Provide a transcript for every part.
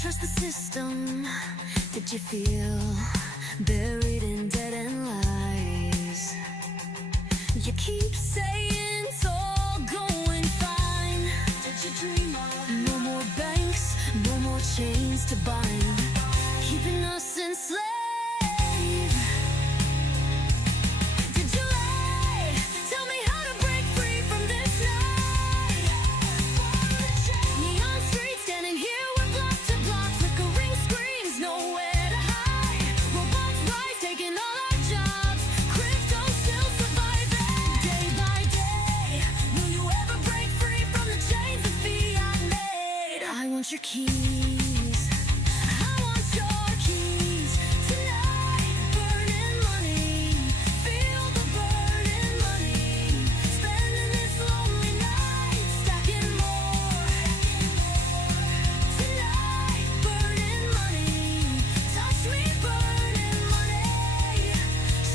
trust the system? Did you feel buried in dead-end lies? You keep saying it's all going fine. Did you dream of no more banks, no more chains to bind, keeping us enslaved? Did you lie? Tell me how to break free from this night. Neon streets standing here, we're block to block, flickering screens, nowhere to hide. Robots rise, taking all our jobs, crypto still surviving. Day by day, will you ever break free from the chains of fiat made? I want your keys, I want your keys tonight. Burning money, feel the burning money. Spending this lonely night, stacking more tonight. Burning money, touch me, burning money.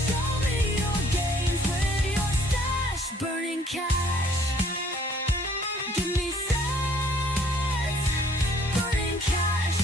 Show me your gains with your stash, burning cash. Give me sets, burning cash. Burning cash.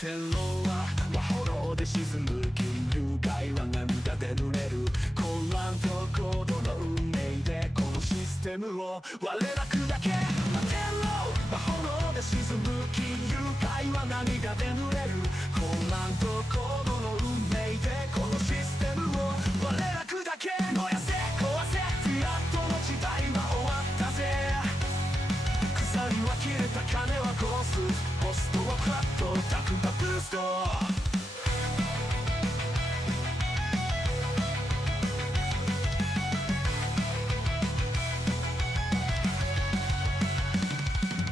天狼は炎で沈む金融界は涙で濡れる混乱と高度の運命でこのシステムを我ら砕け。天狼は炎で沈む金融界は涙で濡れる混乱と高度の運命でこのシステムを我ら砕け。燃やせ壊せフィアットの時代は終わったぜ。鎖は切れた金は殺すポストはクラッとタクタブースト。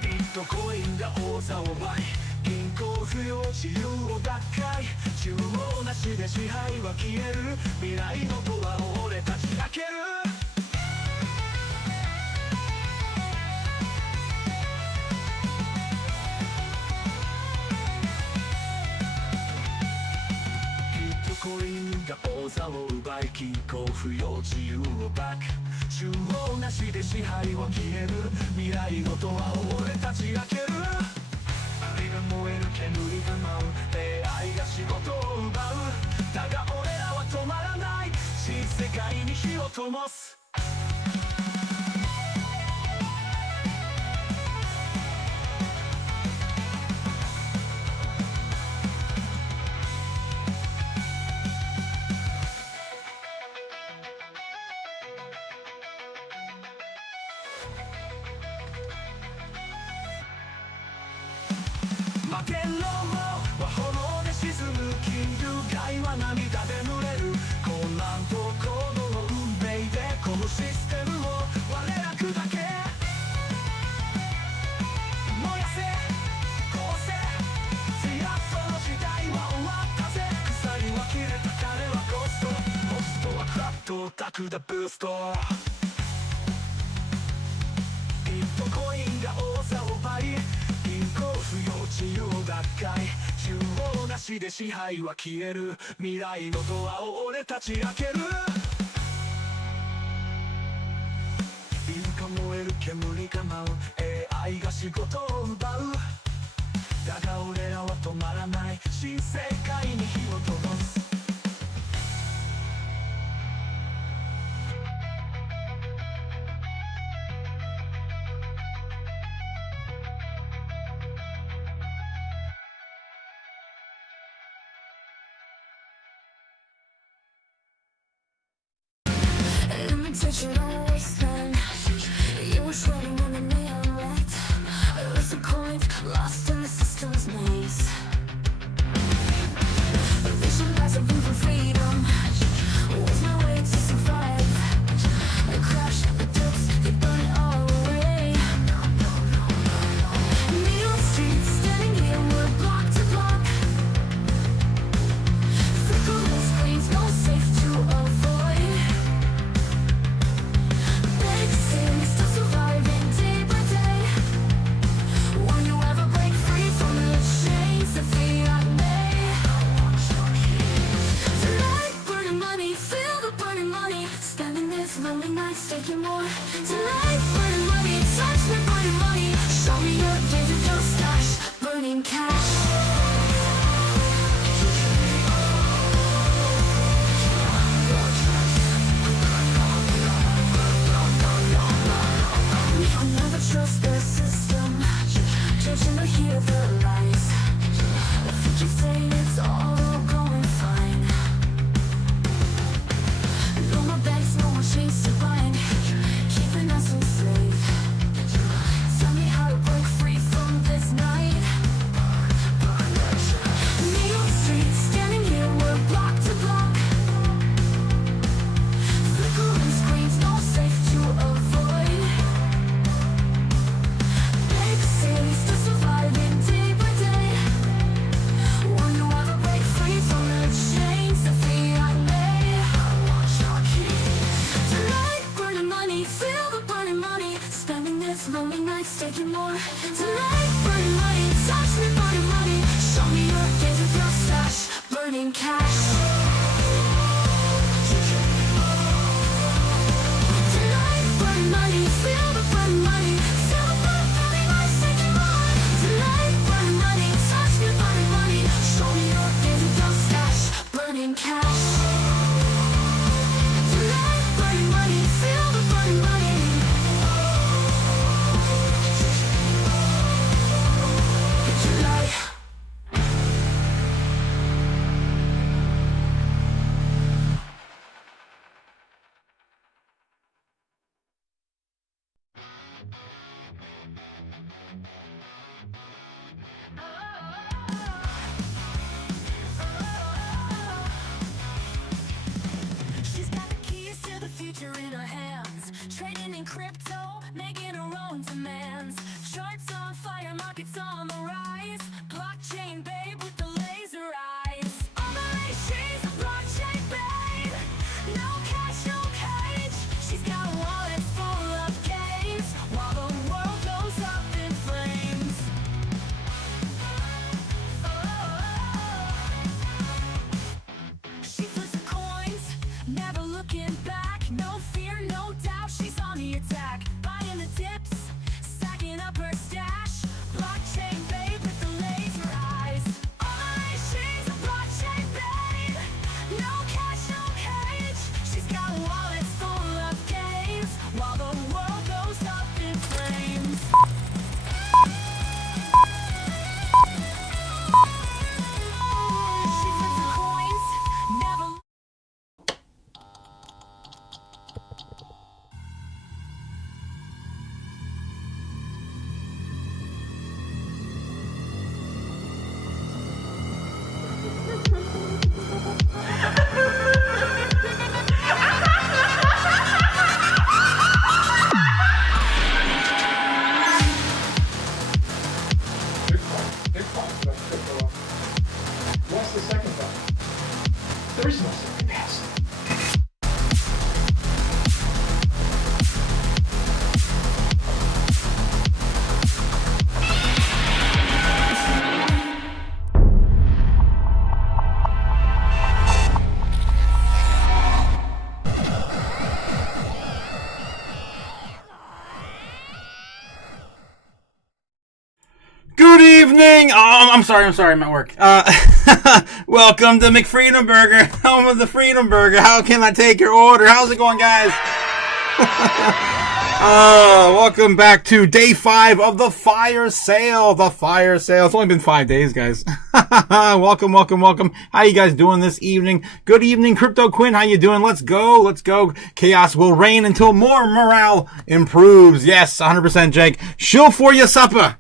ビットコインが王座を奪い銀行不要自由を奪回。中央なしで支配は消える未来のドアを俺たち開ける。コインが王座を奪い銀行不要自由をバック。中央なしで支配は消える未来のドアを俺たち開ける。光が燃える煙が舞う AI が仕事を奪う。だが俺らは止まらない新世界に火を灯す。負けろもは炎で沈む金融界は涙で濡れる混乱と高度の運命でこのシステムを我ら砕け。燃やせ壊せフィアットの時代は終わったぜ。鎖は切れた金はコストポストはクラッとタクだブースト。ビットコインが王座を奪い銀行不要自由奪回。中央なしで支配は消える未来のドアを俺たち開ける。煙が舞う AI が仕事を奪うだが俺らは止まらない新世界に火を灯すIn the digital wasteland, you were shredding in the neon light. It was a coin lost in the system's maze. A vision as a root for freedom was my way to survive. I crashed the depths, they burn it all away. Neon streets, standing here, we're block to block. Flickering screens, no safe to avoid. Big cities still surviving day by day. Will you ever break free from the chains that fiat made? Tonight, burning money, feel the burning money. Spending this lonely nights, taking more. Tonight, burning money, touch me, burning money. Show me your digital stash, burning cash. I'll never trust the system, judging to hear the lies. I think you say it's all going fine. No more banks, no more chains to bind, keeping us enslaved. Tell me how to break free from this night. Neon streets, standing here, we're block to block. Flickering screens, no safe to avoid. Big cities still surviving day by day. Will you ever break free from the chains that fiat made? Tonight, burning money, feel the burning money. Spending this lonely nights, taking more. Tonight, burning money, touch me, burning money. Show me your digital stash, burning cash. Tonight, burning money, feel the burning money. Feel the burning money, nights taking more. Tonight, burning money, touch me, burning money. Show me your digital stash, burning cash. Tonight, burning money, feel the burning money. July. She's got the keys to the future in her hands, trading in crypto, making her own demands. Charts on fire, markets on the rise. Blockchain babe with the laser eyes. All the race, she's a blockchain babe. No cash, no cage. She's got wallets full of games, while the world goes up in flames. She flips the coins, never looking back. No fear, no doubt, she's on the attack. evening. I'm sorry, I'm at work. Welcome to McFreedom Burger, home of the Freedom Burger. How can I take your order? How's it going, guys? Welcome back to day 5 of the fire sale. The fire sale. It's only been 5 days, guys. Welcome. How you guys doing this evening? Good evening, Crypto Quinn. How you doing? Let's go. Chaos will reign until more morale improves. Yes, 100%, Jake. Shill for your supper.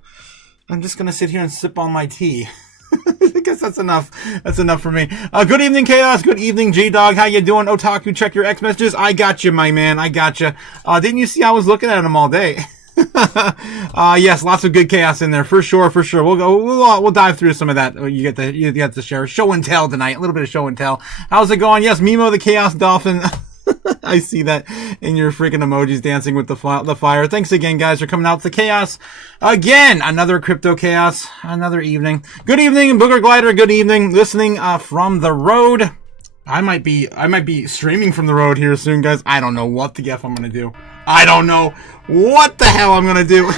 I'm just gonna sit here and sip on my tea. I guess that's enough. That's enough for me. Good evening, Chaos. Good evening, G-Dog. How you doing? Otaku, check your X messages. I got you, my man. I got you. Didn't you see I was looking at them all day? Yes, lots of good chaos in there for sure. We'll dive through some of that. You get to share show and tell tonight. A little bit of show and tell. How's it going? Yes, Mimo the Chaos Dolphin. I see that in your freaking emojis dancing with the fire. Thanks again, guys, for coming out to Chaos. Again, another Crypto Chaos, another evening. Good evening, Booger Glider. Good evening. Listening from the road. I might be streaming from the road here soon, guys. I don't know what the F I'm gonna do. I don't know what the hell I'm gonna do.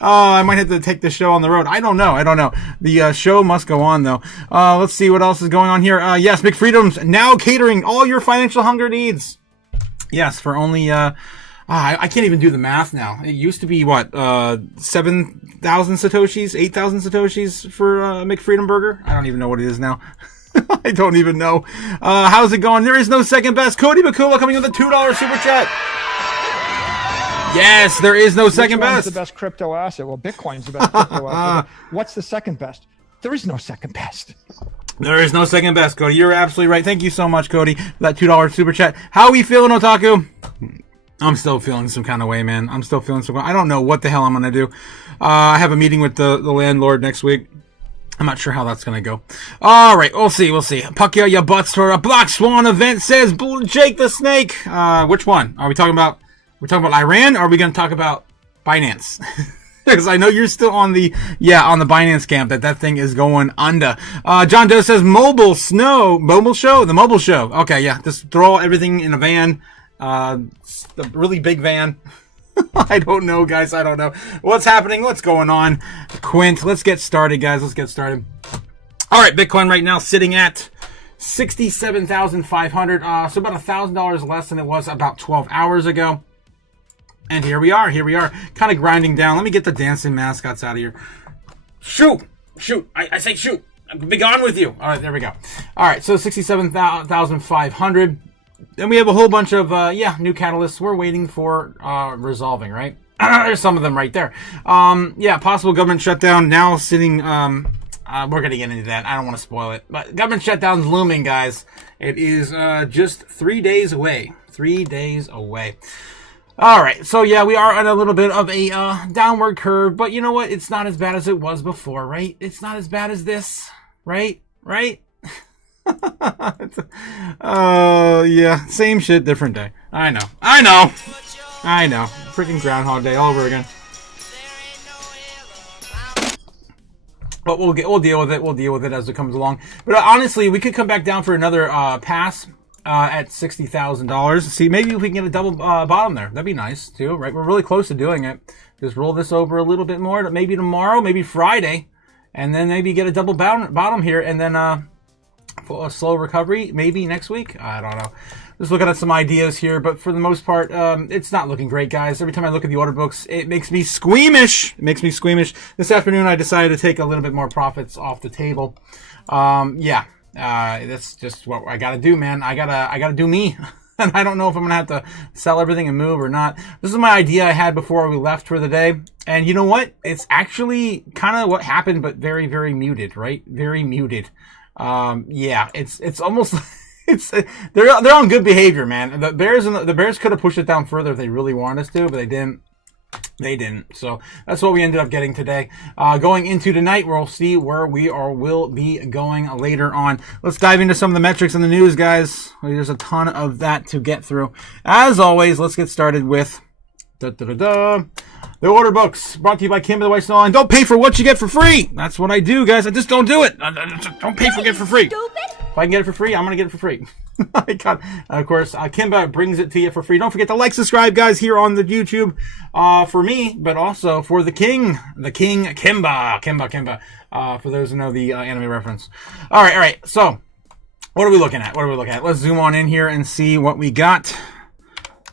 I might have to take the show on the road. I don't know. The show must go on, though. Let's see what else is going on here. Yes, McFreedom's now catering all your financial hunger needs. Yes, for only, I can't even do the math now. It used to be, what, 7,000 Satoshis, 8,000 Satoshis for McFreedom Burger? I don't even know what it is now. I don't even know. How's it going? There is no second best. Cody Bakula coming with a $2 super chat. Yes, there is no second best. What's the best crypto asset? Well, Bitcoin's the best crypto asset. What's the second best? There is no second best. There is no second best, Cody. You're absolutely right. Thank you so much, Cody, for that $2 super chat. How are we feeling, Otaku? I'm still feeling some kind of way, man. I don't know what the hell I'm going to do. I have a meeting with the landlord next week. I'm not sure how that's going to go. All right, we'll see. Puck your butts for a Black Swan event, says Jake the Snake. Which one? Are we talking about? We're talking about Iran, or are we going to talk about Binance? Because I know you're still on the Binance camp that thing is going under. John Doe says mobile show. The mobile show. Okay, yeah. Just throw everything in a van. The really big van. I don't know, guys. I don't know. What's happening? What's going on? Quint, let's get started, guys. Let's get started. All right, Bitcoin right now sitting at 67,500. So about $1,000 less than it was about 12 hours ago. And here we are, kind of grinding down. Let me get the dancing mascots out of here. Shoot, I say shoot. Be gone with you. All right, there we go. All right, so 67,500. Then we have a whole bunch of, new catalysts we're waiting for resolving, right? There's some of them right there. Possible government shutdown now sitting, we're going to get into that. I don't want to spoil it. But government shutdown's looming, guys. It is just 3 days away. 3 days away. All right, so yeah, we are on a little bit of a downward curve, but you know what? It's not as bad as it was before, right? It's not as bad as this, right? Yeah, same shit, different day. I know. Freaking Groundhog Day all over again. But we'll deal with it. We'll deal with it as it comes along. But honestly, we could come back down for another pass. At $60,000. See, maybe we can get a double bottom there. That'd be nice too, right? We're really close to doing it. Just roll this over a little bit more. Maybe tomorrow, maybe Friday, and then maybe get a double bottom here, and then for a slow recovery maybe next week. I don't know. Just looking at some ideas here, but for the most part, it's not looking great, guys. Every time I look at the order books, it makes me squeamish. This afternoon, I decided to take a little bit more profits off the table. That's just what I gotta do, man. I gotta do me. And I don't know if I'm gonna have to sell everything and move or not. This is my idea I had before we left for the day. And you know what? It's actually kind of what happened, but very, very muted, right? Very muted. It's almost, they're on good behavior, man. The Bears could have pushed it down further if they really wanted us to, but they didn't. So that's what we ended up getting today. Going into tonight, we'll see where we will be going later on. Let's dive into some of the metrics in the news, guys. There's a ton of that to get through. As always, let's get started with the order books. Brought to you by Kim of the White Snow Line. Don't pay for what you get for free. That's what I do, guys. I just don't do it. Don't pay for get for free. Stupid. If I can get it for free, I'm going to get it for free. Of course, Kimba brings it to you for free. Don't forget to like, subscribe, guys, here on the YouTube for me, but also for the king Kimba. For those who know the anime reference. All right. So, what are we looking at? Let's zoom on in here and see what we got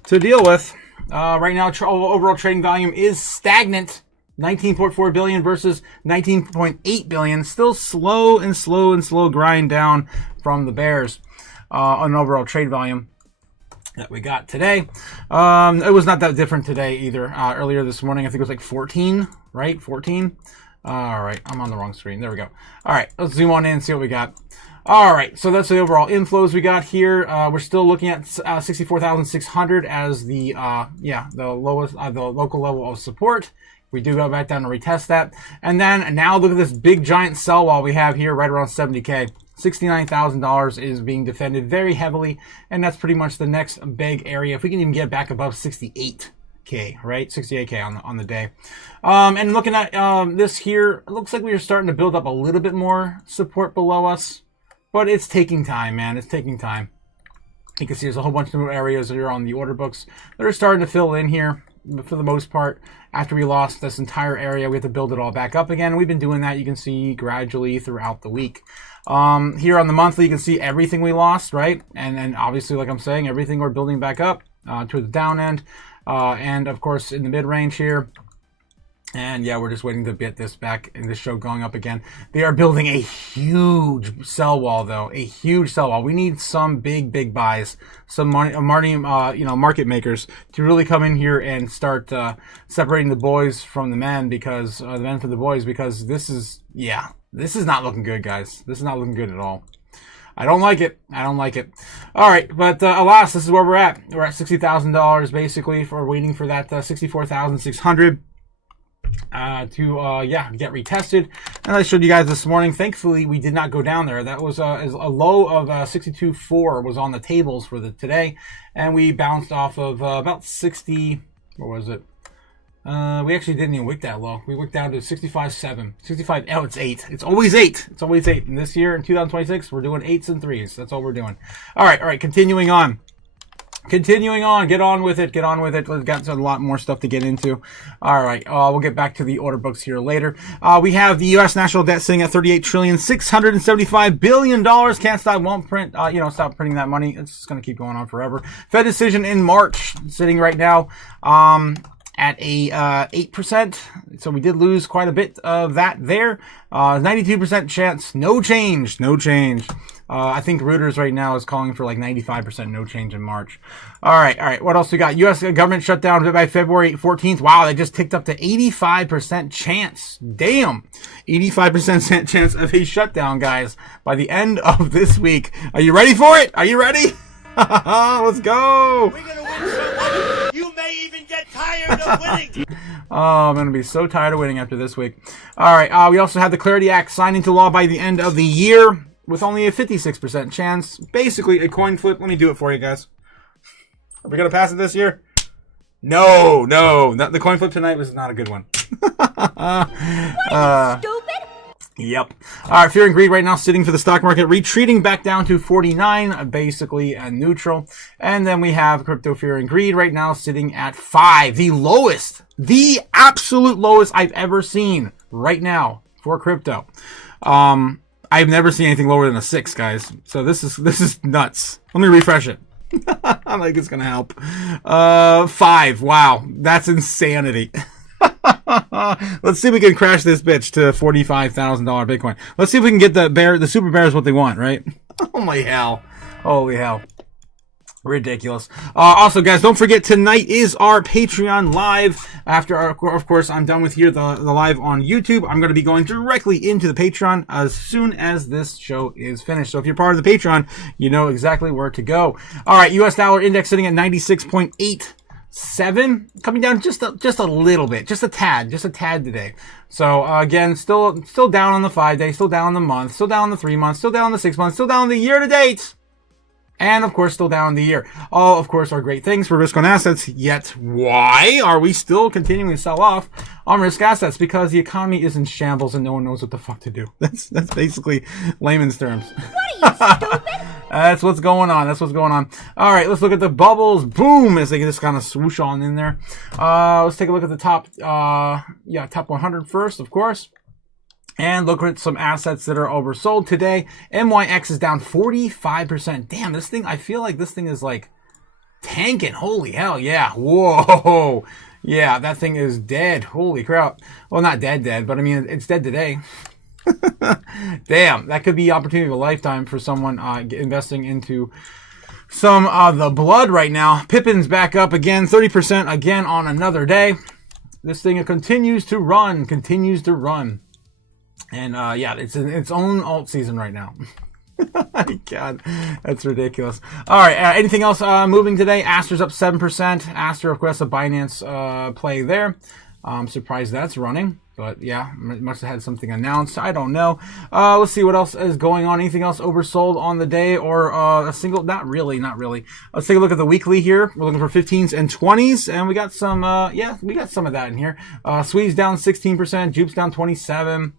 to deal with. Right now, overall trading volume is stagnant. 19.4 billion versus 19.8 billion. Still slow grind down from the bears on overall trade volume that we got today. It was not that different today either. Earlier this morning, I think it was like 14, right? 14. All right, I'm on the wrong screen. There we go. All right, let's zoom on in and see what we got. All right, so that's the overall inflows we got here. We're still looking at 64,600 as the lowest, the local level of support. We do go back down and retest that. And then now look at this big giant sell wall we have here right around 70K. $69,000 is being defended very heavily. And that's pretty much the next big area. If we can even get back above 68K, right? 68K on the day. And looking at this here, it looks like we are starting to build up a little bit more support below us. But it's taking time, man. It's taking time. You can see there's a whole bunch of new areas here on the order books that are starting to fill in here. For the most part, after we lost this entire area, we have to build it all back up again. We've been doing that, you can see, gradually throughout the week. Here on the monthly, you can see everything we lost, right? And then obviously, like I'm saying, everything we're building back up to the down end. And of course, in the mid-range here. And yeah, we're just waiting to get this back in the show going up again. They are building a huge sell wall, though. A huge sell wall. We need some big buys, some market makers to really come in here and start separating the boys from the men, because the men from the boys, because this is not looking good, guys. This is not looking good at all. I don't like it. All right, but alas, this is where we're at. We're at $60,000 basically for waiting for that 64,600. To get retested. And I showed you guys this morning. Thankfully, we did not go down there. That was a low of 62.4 was on the tables for today, and we bounced off of about 60. What was it? We actually didn't even wick that low. We wicked down to 65.7. 65. Oh, it's 8. It's always 8. It's always 8. And this year in 2026, we're doing 8s and 3s. That's all we're doing. All right. Continuing on. Get on with it. We've got a lot more stuff to get into. All right, we'll get back to the order books here later. We have the U.S. national debt sitting at $38,675 billion. Can't stop, won't print, stop printing that money. It's just going to keep going on forever. Fed decision in March, sitting right now at a 8%. So we did lose quite a bit of that there. 92% chance, no change. I think Reuters right now is calling for like 95% no change in March. All right. What else we got? U.S. government shutdown by February 14th. Wow, they just ticked up to 85% chance. Damn. 85% chance of a shutdown, guys, by the end of this week. Are you ready for it? Are you ready? Let's go. We're gonna win so much, you may even get tired of winning. Oh, I'm going to be so tired of winning after this week. All right. We also have the Clarity Act signed into law by the end of the year, with only a 56% chance. Basically, a coin flip. Let me do it for you guys. Are we going to pass it this year? No. The coin flip tonight was not a good one. Stupid. Yep. All right, Fear and Greed right now sitting for the stock market, retreating back down to 49, basically neutral. And then we have Crypto Fear and Greed right now sitting at 5, the lowest, the absolute lowest I've ever seen right now for crypto. I've never seen anything lower than a 6, guys. So this is nuts. Let me refresh it. I think it's gonna help. 5. Wow, that's insanity. Let's see if we can crash this bitch to $45,000 Bitcoin. Let's see if we can get the super bears what they want, right? Holy hell. Ridiculous. Also, guys, don't forget, tonight is our Patreon live. After, of course, I'm done with here, the live on YouTube, I'm going to be going directly into the Patreon as soon as this show is finished. So if you're part of the Patreon, you know exactly where to go. All right, U.S. dollar index sitting at 96.87, coming down just a little bit, just a tad today. So again, still down on the 5-day, still down on the month, still down on the 3 months, still down on the 6 months, still down on the year to date. And, of course, still down on the year. All, of course, are great things for risk on assets. Yet, why are we still continuing to sell off on risk assets because the economy is in shambles and no one knows what the fuck to do. That's basically layman's terms. What are you, stupid? That's what's going on. That's what's going on. All right, let's look at the bubbles. Boom, as they just kind of swoosh on in there. Let's take a look at the top, top 100 first, of course. And look at some assets that are oversold today. MYX is down 45%. Damn, this thing, I feel like this thing is like tanking. Holy hell, yeah. Whoa. Yeah, that thing is dead. Holy crap. Well, not dead, but I mean, it's dead today. Damn, that could be opportunity of a lifetime for someone investing into some the blood right now. Pippin's back up again, 30% again on another day. This thing continues to run. And yeah, it's in its own alt season right now. God, that's ridiculous. All right, anything else moving today? Aster's up 7%. Aster, of course, a Binance play there. I'm surprised that's running. But yeah, must have had something announced. I don't know. Let's see what else is going on. Anything else oversold on the day or a single? Not really. Let's take a look at the weekly here. We're looking for 15s and 20s, and we got some. We got some of that in here. Swede's down 16%. Jupe's down 27.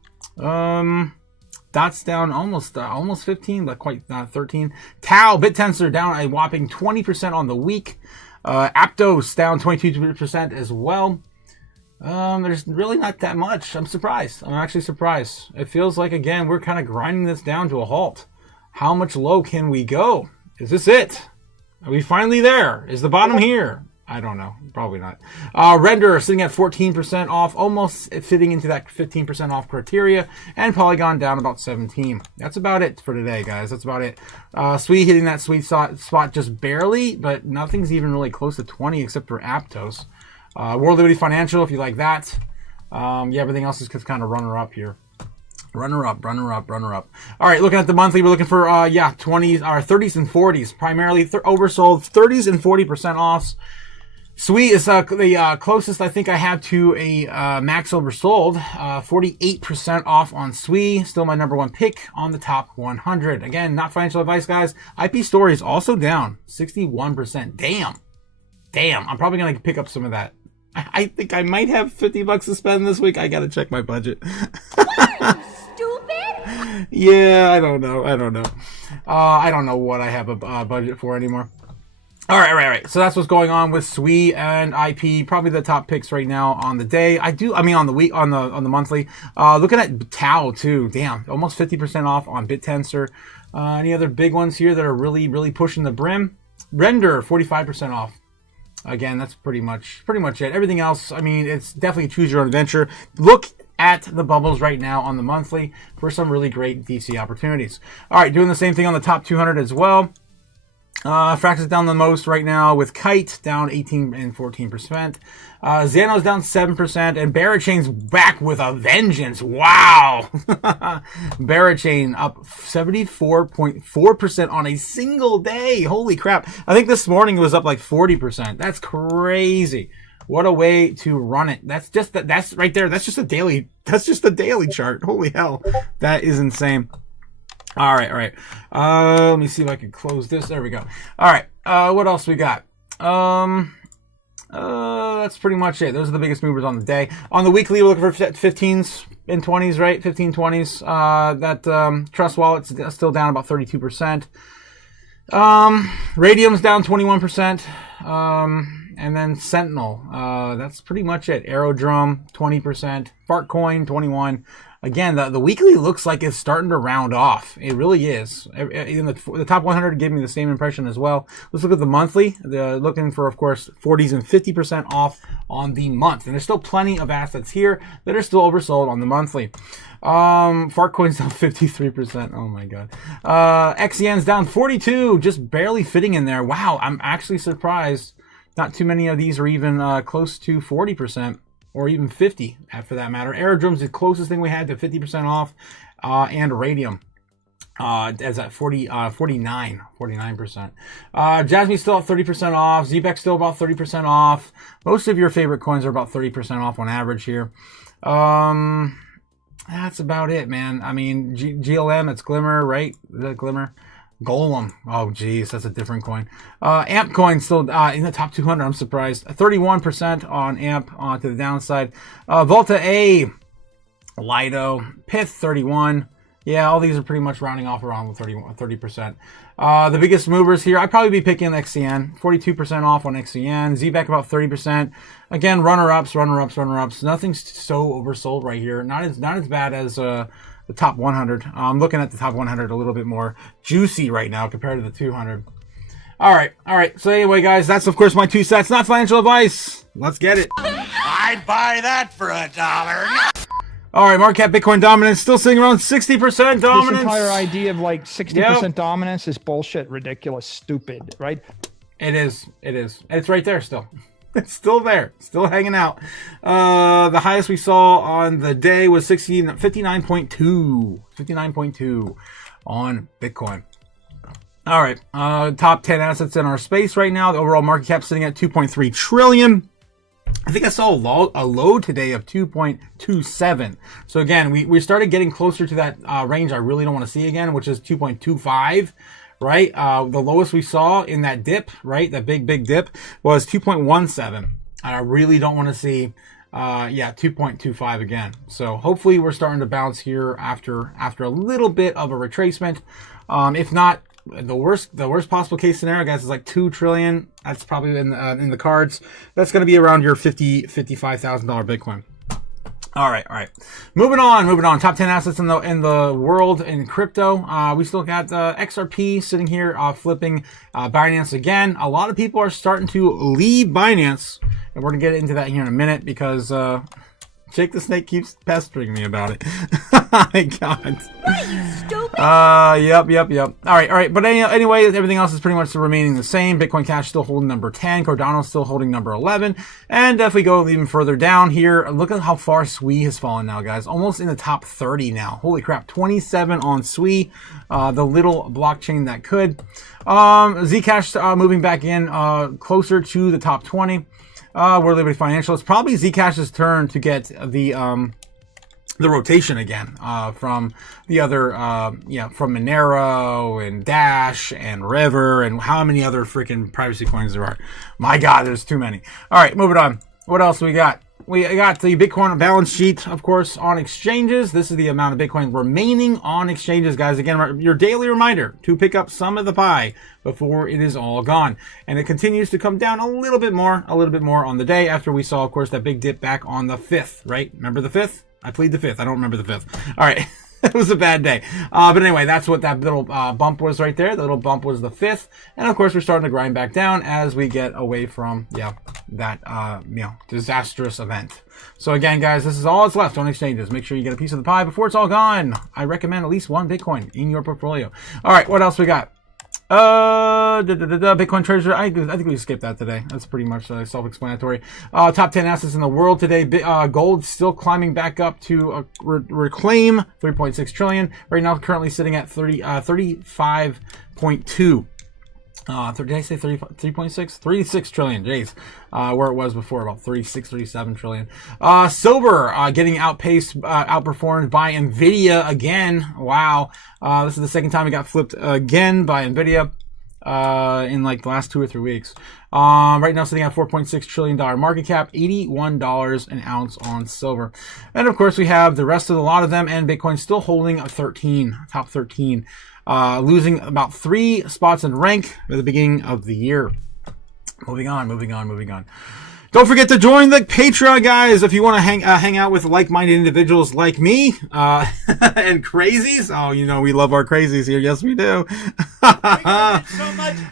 Dot's down almost 15, but quite 13. Tau, BitTensor down a whopping 20% on the week. Aptos down 22% as well. There's really not that much. I'm surprised. I'm actually surprised. It feels like, again, we're kind of grinding this down to a halt. How much low can we go? Is this it? Are we finally there? Is the bottom here? I don't know. Probably not. Render sitting at 14% off, almost fitting into that 15% off criteria. And Polygon down about 17. That's about it for today, guys. That's about it. Sweet hitting that sweet spot just barely, but nothing's even really close to 20 except for Aptos. World Liberty Financial, if you like that. Everything else is just kind of runner up here. Runner up. All right, looking at the monthly, we're looking for 20s or 30s and 40s, primarily oversold, 30s and 40% offs. Sweet is the closest I think I have to a max oversold. 48% off on Sweet. Still my number one pick on the top 100. Again, not financial advice, guys. IP Stories also down 61%. Damn. I'm probably going to pick up some of that. I think I might have $50 to spend this week. I got to check my budget. Stupid? Yeah, I don't know. I don't know what I have a budget for anymore. All right. So that's what's going on with Sui and IP. Probably the top picks right now on the day. On the week, on the monthly. Looking at Tau too. Damn, almost 50% off on BitTensor. Any other big ones here that are really pushing the brim? Render 45% off. Again, that's pretty much it. Everything else, I mean, it's definitely choose your own adventure. Look at the bubbles right now on the monthly for some really great DC opportunities. All right, doing the same thing on the top 200 as well. Frax is down the most right now with Kite down 18 and 14%. Xano's down 7%, and Barachain's back with a vengeance. Wow! Barachain up 74.4% on a single day. Holy crap. I think this morning it was up like 40%. That's crazy. What a way to run it. That's right there. That's just a daily chart. Holy hell. That is insane. All right. Let me see if I can close this. There we go. All right. What else we got? That's pretty much it. Those are the biggest movers on the day. On the weekly, we're looking for 15s and 20s, right? 15, 20s. That Trust Wallet's still down about 32%. Radium's down 21%. And then Sentinel. That's pretty much it. Aerodrome, 20%. Fartcoin, 21%. Again, the weekly looks like it's starting to round off. It really is. Even the top 100 gave me the same impression as well. Let's look at the monthly. They're looking for, of course, 40s and 50% off on the month. And there's still plenty of assets here that are still oversold on the monthly. Fartcoin's down 53%. Oh my god. XEN's down 42%, just barely fitting in there. Wow, I'm actually surprised. Not too many of these are even close to 40%. Or even 50 for that matter. Aerodrome's the closest thing we had to 50% off. And Radium as at 49%. Jasmine's still at 30% off. Zbex still about 30% off. Most of your favorite coins are about 30% off on average here. That's about it, man. I mean, GLM, it's Glimmer, right? Is that Glimmer? Golem. Oh, geez, that's a different coin. Amp coin still in the top 200. I'm surprised. 31% on Amp to the downside. Volta A, Lido, Pith 31. Yeah, all these are pretty much rounding off around 30%. The biggest movers here, I'd probably be picking XCN. 42% off on XCN. ZBAC about 30%. Again, runner-ups. Nothing's so oversold right here. Not as bad as the top 100. I'm looking at the top 100 a little bit more juicy right now compared to the 200. All right. So anyway, guys, that's of course my 2 cents. Not financial advice. Let's get it. I'd buy that for $1. All right, market cap Bitcoin dominance still sitting around 60% dominance. This entire idea of like 60% dominance is bullshit, ridiculous, stupid, right? It is. It's right there still. It's still there, still hanging out. The highest we saw on the day was 59.2 on Bitcoin. All right, top 10 assets in our space right now. The overall market cap sitting at 2.3 trillion. I think I saw a low today of 2.27. So again, we started getting closer to that range I really don't want to see again, which is 2.25. Right? The lowest we saw in that dip, right? That big dip was 2.17. I really don't want to see, 2.25 again. So hopefully we're starting to bounce here after a little bit of a retracement. If not, the worst possible case scenario, guys, is like 2 trillion. That's probably in the cards. That's going to be around your $55,000 Bitcoin. All right. Moving on. Top 10 assets in the world in crypto. We still got XRP sitting here, flipping Binance again. A lot of people are starting to leave Binance, and we're gonna get into that here in a minute because Jake the Snake keeps pestering me about it. My God. What, you stupid? Yep. All right. But anyway, everything else is pretty much remaining the same. Bitcoin Cash still holding number 10. Cardano still holding number 11. And if we go even further down here, look at how far SWI has fallen now, guys. Almost in the top 30 now. Holy crap. 27 on SWI, the little blockchain that could. Zcash moving back in closer to the top 20. World Liberty Financial. It's probably Zcash's turn to get the rotation again from the other, from Monero and Dash and River and how many other freaking privacy coins there are. My God, there's too many. All right, moving on. What else we got? We got the Bitcoin balance sheet, of course, on exchanges. This is the amount of Bitcoin remaining on exchanges, guys. Again, your daily reminder to pick up some of the pie before it is all gone. And it continues to come down a little bit more on the day after we saw, of course, that big dip back on the 5th, right? Remember the 5th? I plead the 5th. I don't remember the 5th. All right. It was a bad day. But anyway, that's what that little bump was right there. The little bump was the 5th. And of course, we're starting to grind back down as we get away from, that, disastrous event. So again, guys, this is all that's left on exchanges. Make sure you get a piece of the pie before it's all gone. I recommend at least one Bitcoin in your portfolio. All right, what else we got? Bitcoin treasury. I think we skipped that today. That's pretty much self-explanatory. Top 10 assets in the world today. Gold still climbing back up to reclaim 3.6 trillion. Right now, currently sitting at 35.2. Did I say 3.6? 36 trillion. Jeez. Where it was before, about 36, 37 trillion. Silver getting outperformed by Nvidia again. Wow. This is the second time it got flipped again by Nvidia in like the last 2 or 3 weeks. Right now sitting at $4.6 trillion market cap, $81 an ounce on silver. And of course we have the rest of the lot of them, and Bitcoin still holding a top 13. Losing about 3 spots in rank at the beginning of the year. Moving on. Don't forget to join the Patreon, guys, if you want to hang out with like-minded individuals like me and crazies. Oh, we love our crazies here. Yes, we do.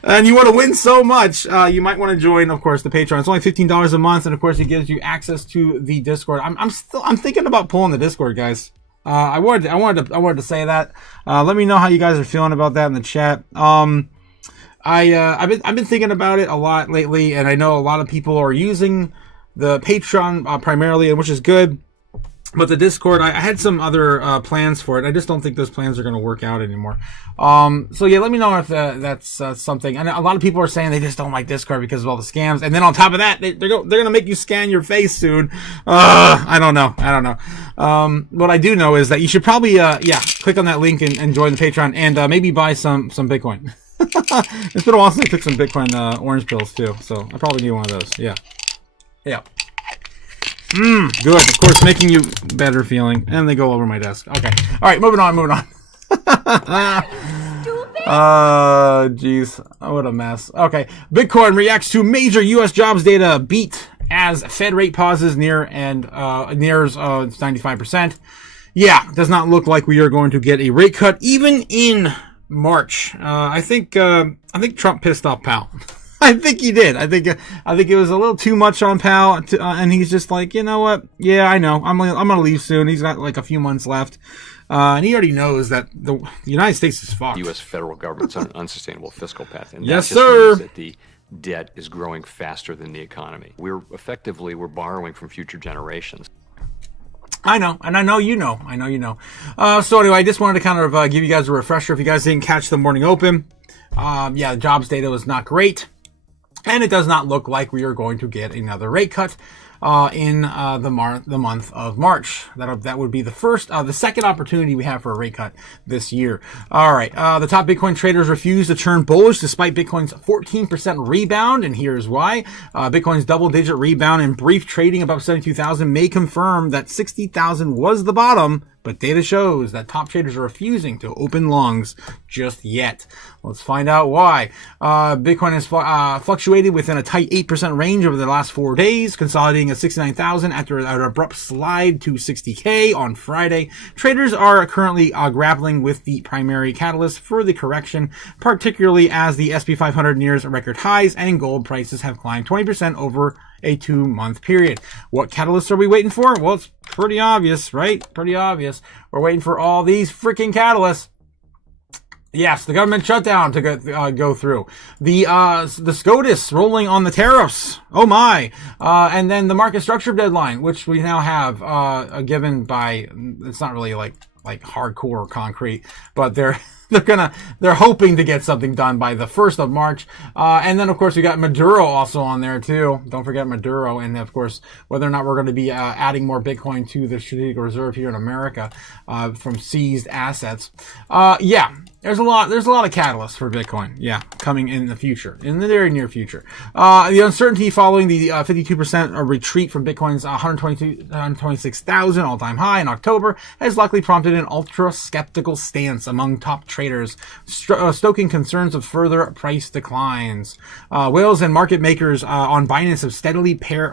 And you want to win so much, you might want to join, of course, the Patreon. It's only $15 a month, and of course, it gives you access to the Discord. I'm thinking about pulling the Discord, guys. I wanted to say that. Let me know how you guys are feeling about that in the chat. I've been thinking about it a lot lately, and I know a lot of people are using the Patreon primarily, which is good. But the Discord, I had some other plans for it. I just don't think those plans are going to work out anymore. So yeah, let me know if that's something. And a lot of people are saying they just don't like Discord because of all the scams. And then on top of that, they're going to make you scan your face soon. I don't know. What I do know is that you should probably, click click on that link and join the Patreon, and maybe buy some Bitcoin. It's been a while since I took some Bitcoin orange pills too, so I probably need one of those. Yeah. Good. Of course, making you better feeling, and they go over my desk. Okay. All right, moving on. Jeez, what a mess. Okay, Bitcoin reacts to major U.S. jobs data beat as Fed rate pauses nears 95%. Yeah, does not look like we are going to get a rate cut even in March. I think Trump pissed off Powell. I think he did. I think it was a little too much on Powell, and he's just like, you know what? Yeah, I know. I'm gonna leave soon. He's got like a few months left, and he already knows that the United States is fucked. The U.S. federal government's on an unsustainable fiscal path, and yes, that just sir. means that the debt is growing faster than the economy. We're borrowing from future generations. I know, and I know you know. So anyway, I just wanted to kind of give you guys a refresher if you guys didn't catch the morning open. The jobs data was not great, and it does not look like we are going to get another rate cut in the month of March. That would be the second opportunity we have for a rate cut this year. All right, the top Bitcoin traders refuse to turn bullish despite Bitcoin's 14% rebound, and here's why. Bitcoin's double-digit rebound and brief trading above 72,000 may confirm that 60,000 was the bottom, but data shows that top traders are refusing to open longs just yet. Let's find out why. Bitcoin has fluctuated within a tight 8% range over the last 4 days, consolidating at 69,000 after an abrupt slide to 60K on Friday. Traders are currently grappling with the primary catalyst for the correction, particularly as the SP 500 nears record highs and gold prices have climbed 20% over a 2-month period. What catalysts are we waiting for? Well, it's pretty obvious, right? Pretty obvious. We're waiting for all these freaking catalysts. Yes, the government shutdown to go through. The SCOTUS rolling on the tariffs. Oh my. And then the market structure deadline, which we now have given by, it's not really like hardcore or concrete, but they're hoping to get something done by the 1st of March. And then, of course, we got Maduro also on there, too. Don't forget Maduro. And, of course, whether or not we're going to be adding more Bitcoin to the strategic reserve here in America from seized assets. There's a lot of catalysts for Bitcoin. Yeah, coming in the future, in the very near future. The uncertainty following the 52% retreat from Bitcoin's 126,000 all-time high in October has likely prompted an ultra-skeptical stance among top traders, stoking concerns of further price declines. Whales and market makers on Binance have steadily pared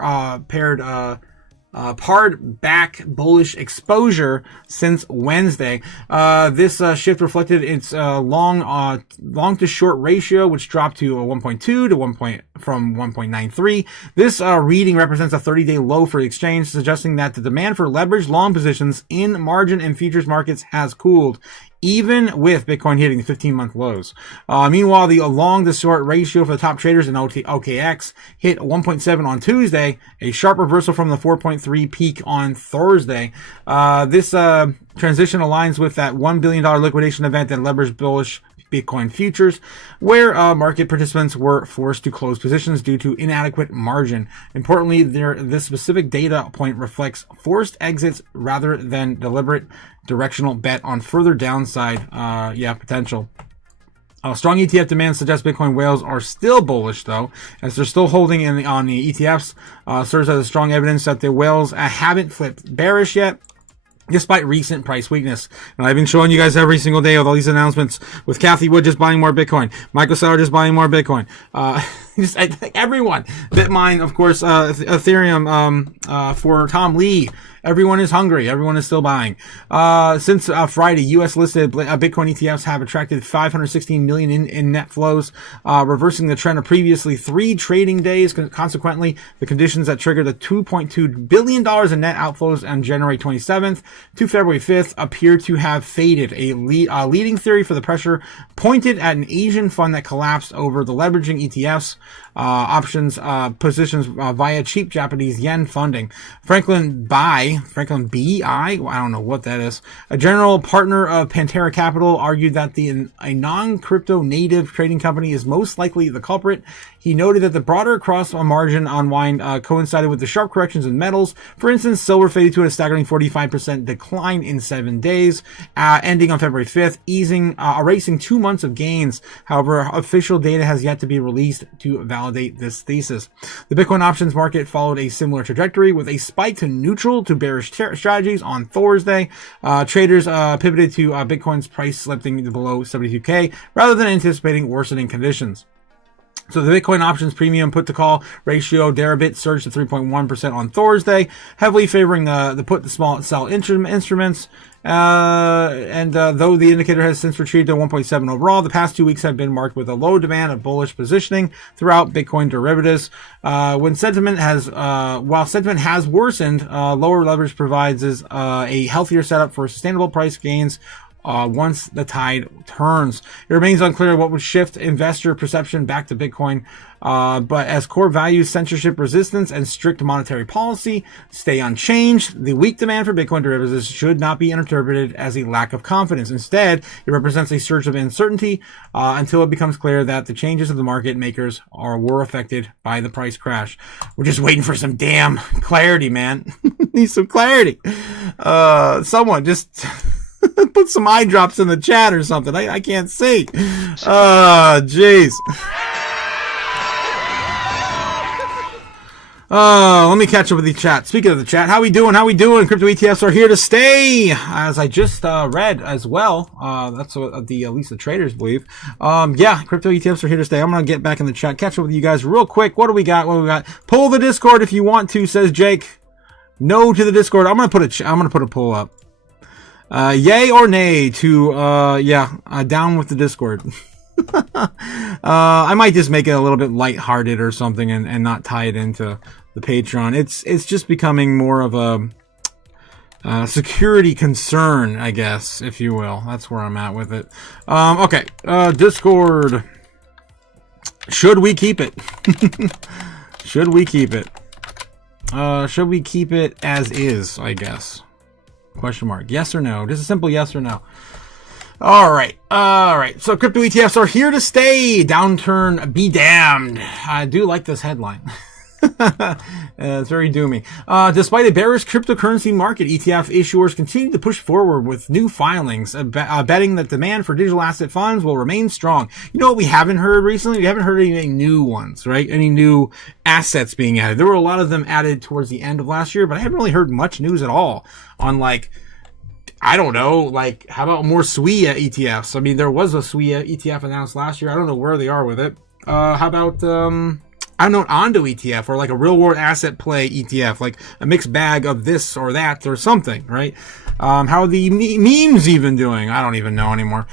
back bullish exposure since Wednesday. This shift reflected its long to short ratio, which dropped to 1.2 from 1.93. This reading represents a 30-day low for the exchange, suggesting that the demand for leveraged long positions in margin and futures markets has cooled, even with Bitcoin hitting 15-month lows. Meanwhile, the long to short ratio for the top traders in OKX hit 1.7 on Tuesday, a sharp reversal from the 4.3 peak on Thursday. This transition aligns with that $1 billion liquidation event that leveraged bullish Bitcoin futures, where market participants were forced to close positions due to inadequate margin. Importantly, this specific data point reflects forced exits rather than deliberate directional bet on further downside potential. Strong ETF demand suggests Bitcoin whales are still bullish, though, as they're still holding on the ETFs. Serves as strong evidence that the whales haven't flipped bearish yet, despite recent price weakness. And I've been showing you guys every single day with all these announcements, with Kathy Wood just buying more Bitcoin, Michael Saylor just buying more Bitcoin, everyone, Bitmine, of course, Ethereum, for Tom Lee. Everyone is hungry. Everyone is still buying. Since Friday, U.S. listed Bitcoin ETFs have attracted $516 million in net flows, reversing the trend of previously 3 trading days. Consequently, the conditions that triggered the $2.2 billion in net outflows on January 27th to February 5th appear to have faded. A leading theory for the pressure pointed at an Asian fund that collapsed over the leveraging ETFs. options positions via cheap Japanese yen funding. Franklin B, I don't know what that is. A general partner of Pantera Capital argued that a non-crypto native trading company is most likely the culprit. He noted that the broader cross-margin unwind coincided with the sharp corrections in metals. For instance, silver faded to a staggering 45% decline in 7 days, ending on February 5th, erasing 2 months of gains. However, official data has yet to be released to validate this thesis. The Bitcoin options market followed a similar trajectory with a spike to neutral to bearish strategies on Thursday. Traders pivoted to Bitcoin's price slipping below 72K rather than anticipating worsening conditions. So the Bitcoin options premium put to call ratio Deribit surged to 3.1% on Thursday, heavily favoring the put to small sell instruments. Though the indicator has since retreated to 1.7 overall, the past 2 weeks have been marked with a low demand of bullish positioning throughout Bitcoin derivatives. While sentiment has worsened, lower leverage provides a healthier setup for sustainable price gains once the tide turns. It remains unclear what would shift investor perception back to Bitcoin, but as core values, censorship resistance, and strict monetary policy stay unchanged, the weak demand for Bitcoin derivatives should not be interpreted as a lack of confidence. Instead, it represents a surge of uncertainty until it becomes clear that the changes of the market makers were affected by the price crash. We're just waiting for some damn clarity, man. Need some clarity. Someone just... put some eye drops in the chat or something. I can't see. Jeez. Let me catch up with the chat. Speaking of the chat, how we doing? Crypto ETFs are here to stay, as I just read as well. That's what at least the traders believe. Crypto ETFs are here to stay. I'm gonna get back in the chat, catch up with you guys real quick. What do we got? Pull the Discord if you want to, says Jake. No to the Discord. I'm gonna put a poll up. Yay or nay to, down with the Discord. I might just make it a little bit lighthearted or something and not tie it into the Patreon. It's just becoming more of a security concern, I guess, if you will. That's where I'm at with it. Okay. Discord. Should we keep it? Should we keep it? Should we keep it as is, I guess? Question mark. Yes or no? Just a simple yes or no. All right. So crypto ETFs are here to stay. Downturn be damned. I do like this headline. It's very doomy. Despite a bearish cryptocurrency market, ETF issuers continue to push forward with new filings, betting that demand for digital asset funds will remain strong. You know what we haven't heard recently? We haven't heard any new ones, right? Any new assets being added. There were a lot of them added towards the end of last year, but I haven't really heard much news at all on, like, I don't know, like, how about more SWIA ETFs? I mean, there was a SWIA ETF announced last year. I don't know where they are with it. How about, I don't know, an Ondo ETF or like a real world asset play ETF, like a mixed bag of this or that or something, right? How are the memes even doing? I don't even know anymore.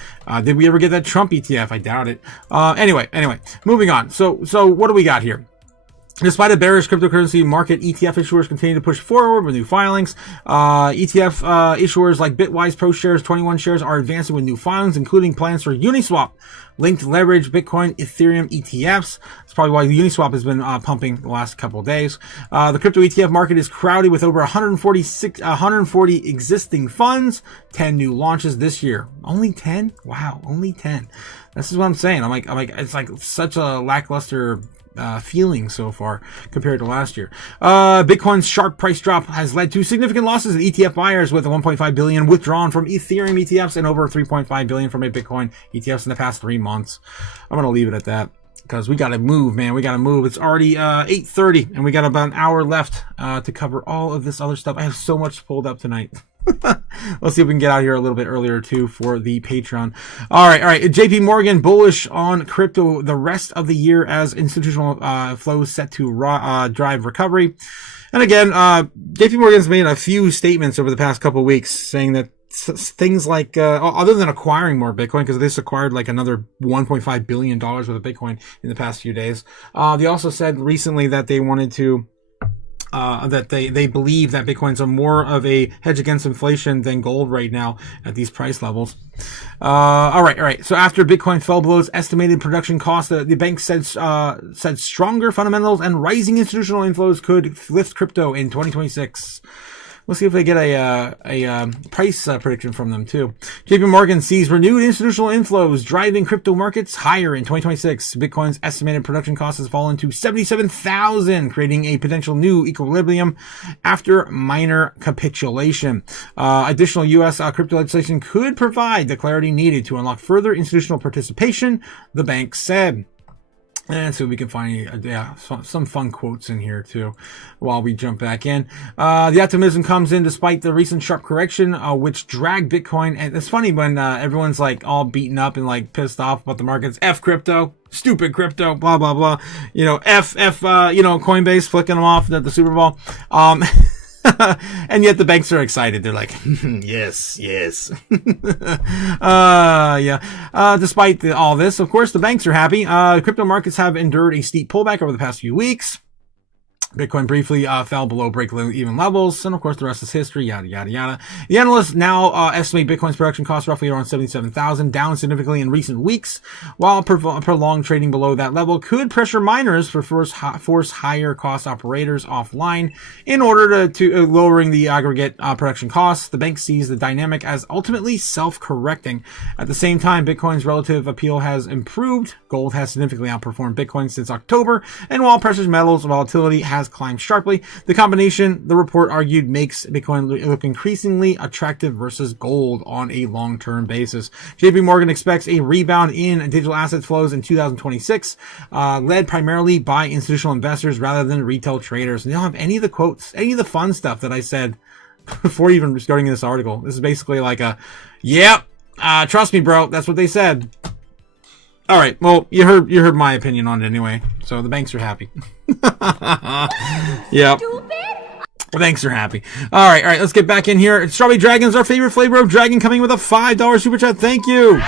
Did we ever get that Trump ETF? I doubt it. Anyway, moving on. So what do we got here? Despite a bearish cryptocurrency market, ETF issuers continue to push forward with new filings. ETF issuers like Bitwise, ProShares, 21 Shares are advancing with new filings, including plans for Uniswap, linked leverage, Bitcoin, Ethereum ETFs. That's probably why Uniswap has been pumping the last couple of days. The crypto ETF market is crowded with over 140 existing funds, 10 new launches this year. Only 10? Wow, only 10. This is what I'm saying. I'm like, it's like such a lackluster feeling so far compared to last year. Bitcoin's sharp price drop has led to significant losses in ETF buyers, with 1.5 billion withdrawn from Ethereum ETFs and over 3.5 billion from a Bitcoin ETFs in the past 3 months. I'm going to leave it at that because we got to move, man. We got to move. It's already 8:30 and we got about an hour left to cover all of this other stuff. I have so much pulled up tonight. Let's see if we can get out here a little bit earlier too for the Patreon. All right. JP Morgan bullish on crypto the rest of the year as institutional flows set to drive recovery. And again, JP Morgan's made a few statements over the past couple of weeks saying that things like, other than acquiring more Bitcoin, because they just acquired like another $1.5 billion worth of Bitcoin in the past few days. They also said recently that they wanted to that they believe that Bitcoins are more of a hedge against inflation than gold right now at these price levels. All right. So after Bitcoin fell below its estimated production cost, the bank said stronger fundamentals and rising institutional inflows could lift crypto in 2026. We'll see if they get a price prediction from them too. JP Morgan sees renewed institutional inflows driving crypto markets higher in 2026. Bitcoin's estimated production cost has fallen to 77,000, creating a potential new equilibrium after minor capitulation. Additional U.S. Crypto legislation could provide the clarity needed to unlock further institutional participation, the bank said. And so we can find, some fun quotes in here too, while we jump back in. The optimism comes in despite the recent sharp correction, which dragged Bitcoin. And it's funny when, everyone's like all beaten up and like pissed off about the markets. F crypto, stupid crypto, blah, blah, blah. Coinbase flicking them off at the Super Bowl. And yet the banks are excited. They're like, yes. Despite all this, of course, the banks are happy. Crypto markets have endured a steep pullback over the past few weeks. Bitcoin briefly fell below break-even levels, and of course the rest is history, yada, yada, yada. The analysts now estimate Bitcoin's production cost roughly around 77,000, down significantly in recent weeks, while prolonged trading below that level could pressure miners for force higher cost operators offline in order to lowering the aggregate production costs. The bank sees the dynamic as ultimately self-correcting. At the same time, Bitcoin's relative appeal has improved. Gold has significantly outperformed Bitcoin since October, and while precious metals volatility has climbed sharply, the combination, the report argued, makes Bitcoin look increasingly attractive versus gold on a long-term basis. JP Morgan expects a rebound in digital asset flows in 2026, led primarily by institutional investors rather than retail traders. And they don't have any of the quotes, any of the fun stuff that I said before even starting this article. This is basically like trust me, bro, that's what they said. All right. Well, you heard my opinion on it anyway. So the banks are happy. Yeah. The banks are happy. All right. Let's get back in here. Strawberry Dragon is our favorite flavor of dragon, coming with a $5 super chat. Thank you.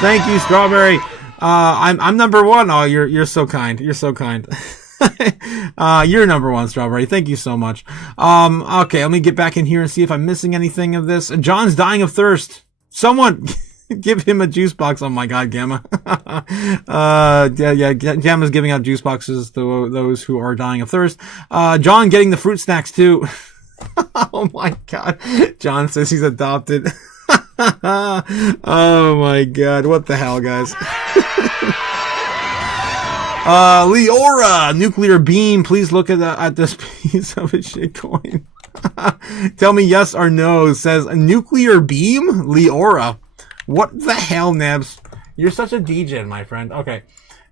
Thank you, Strawberry. I'm number one. Oh, you're so kind. You're so kind. You're number one, Strawberry. Thank you so much. Okay. Let me get back in here and see if I'm missing anything of this. John's dying of thirst. Someone give him a juice box. Oh my God, Gamma. Gamma's giving out juice boxes to those who are dying of thirst. John getting the fruit snacks too. Oh my God. John says he's adopted. Oh my God. What the hell, guys? Leora, nuclear beam. Please look at this piece of a shitcoin. Tell me yes or no, says a nuclear beam? Leora. What the hell, Nebs? You're such a DJ, my friend. Okay.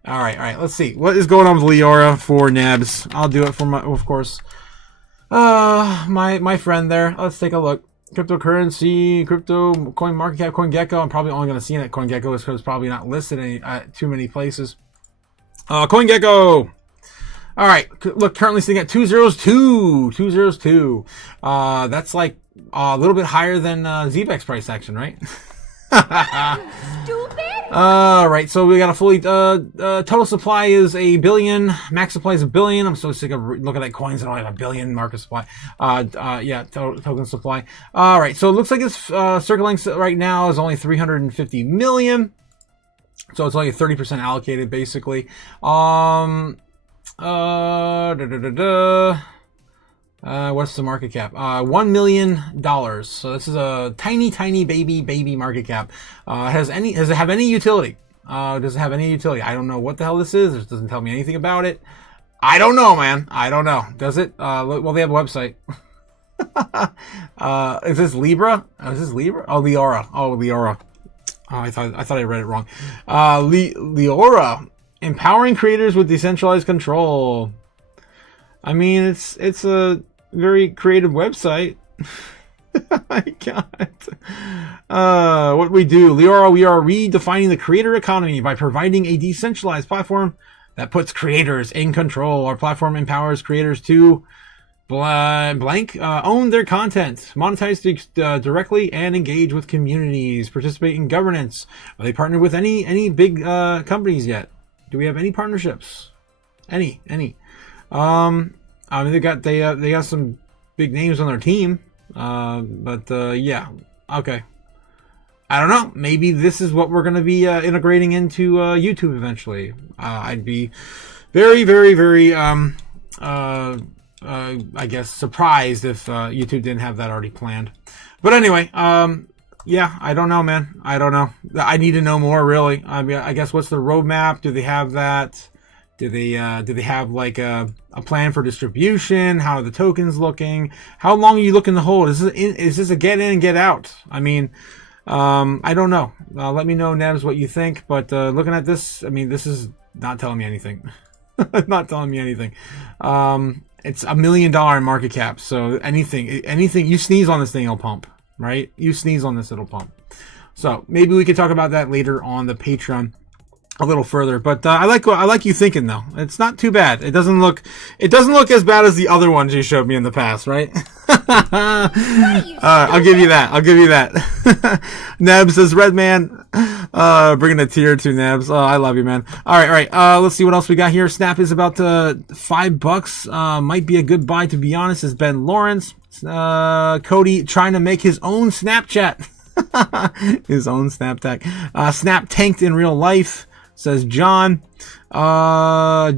All right. Let's see. What is going on with Leora for Nebs? I'll do it for my friend there. Let's take a look. Cryptocurrency, crypto, coin market cap, CoinGecko. I'm probably only going to see it at CoinGecko because it's probably not listed at too many places. CoinGecko. All right. Look, currently sitting at 202. That's like a little bit higher than ZBEX price action, right? Stupid. All right, so we got a fully total supply is 1 billion, max supply is 1 billion. I'm so sick of looking at coins that only have 1 billion market supply. Token supply. All right, so it looks like it's circling right now is only 350 million. So it's only 30% allocated, basically. What's the market cap? $1 million. So this is a tiny baby market cap. Does it have any utility? I don't know what the hell this is. It doesn't tell me anything about it. I don't know, man. I don't know. Does it? Well, they have a website. Is this Libra? Is this Libra? Oh, Leora. Oh, I thought I read it wrong. Leora, empowering creators with decentralized control. I mean, it's a very creative website. My God. What we do, Leora, we are redefining the creator economy by providing a decentralized platform that puts creators in control. Our platform empowers creators to own their content, monetize directly, and engage with communities, participate in governance. Are they partnered with any big companies yet? Do we have any partnerships? Any? I mean, they got some big names on their team. Yeah, okay. I don't know. Maybe this is what we're going to be integrating into YouTube eventually. I'd be very, very, very, I guess, surprised if YouTube didn't have that already planned. But anyway, yeah, I don't know, man. I don't know. I need to know more, really. I mean, I guess what's the roadmap? Do they have that? Do they have like a plan for distribution? How are the tokens looking? How long are you looking to hold? Is this a get in, get out? I mean, I don't know. Let me know, Nebs, what you think. But looking at this, I mean, this is not telling me anything. Not telling me anything. It's $1 million in market cap. So anything you sneeze on this thing, it'll pump, right? You sneeze on this, it'll pump. So maybe we could talk about that later on the Patreon a little further. But I like you thinking though. It's not too bad. It doesn't look as bad as the other ones you showed me in the past, right? I'll give you that. Nebs says, Redman, bringing a tear to Nebs. Oh, I love you, man. All right. Let's see what else we got here. Snap is about $5. Might be a good buy, to be honest, is Ben Lawrence. Cody trying to make his own Snapchat. His own Snapchat. Snap tanked in real life, says John.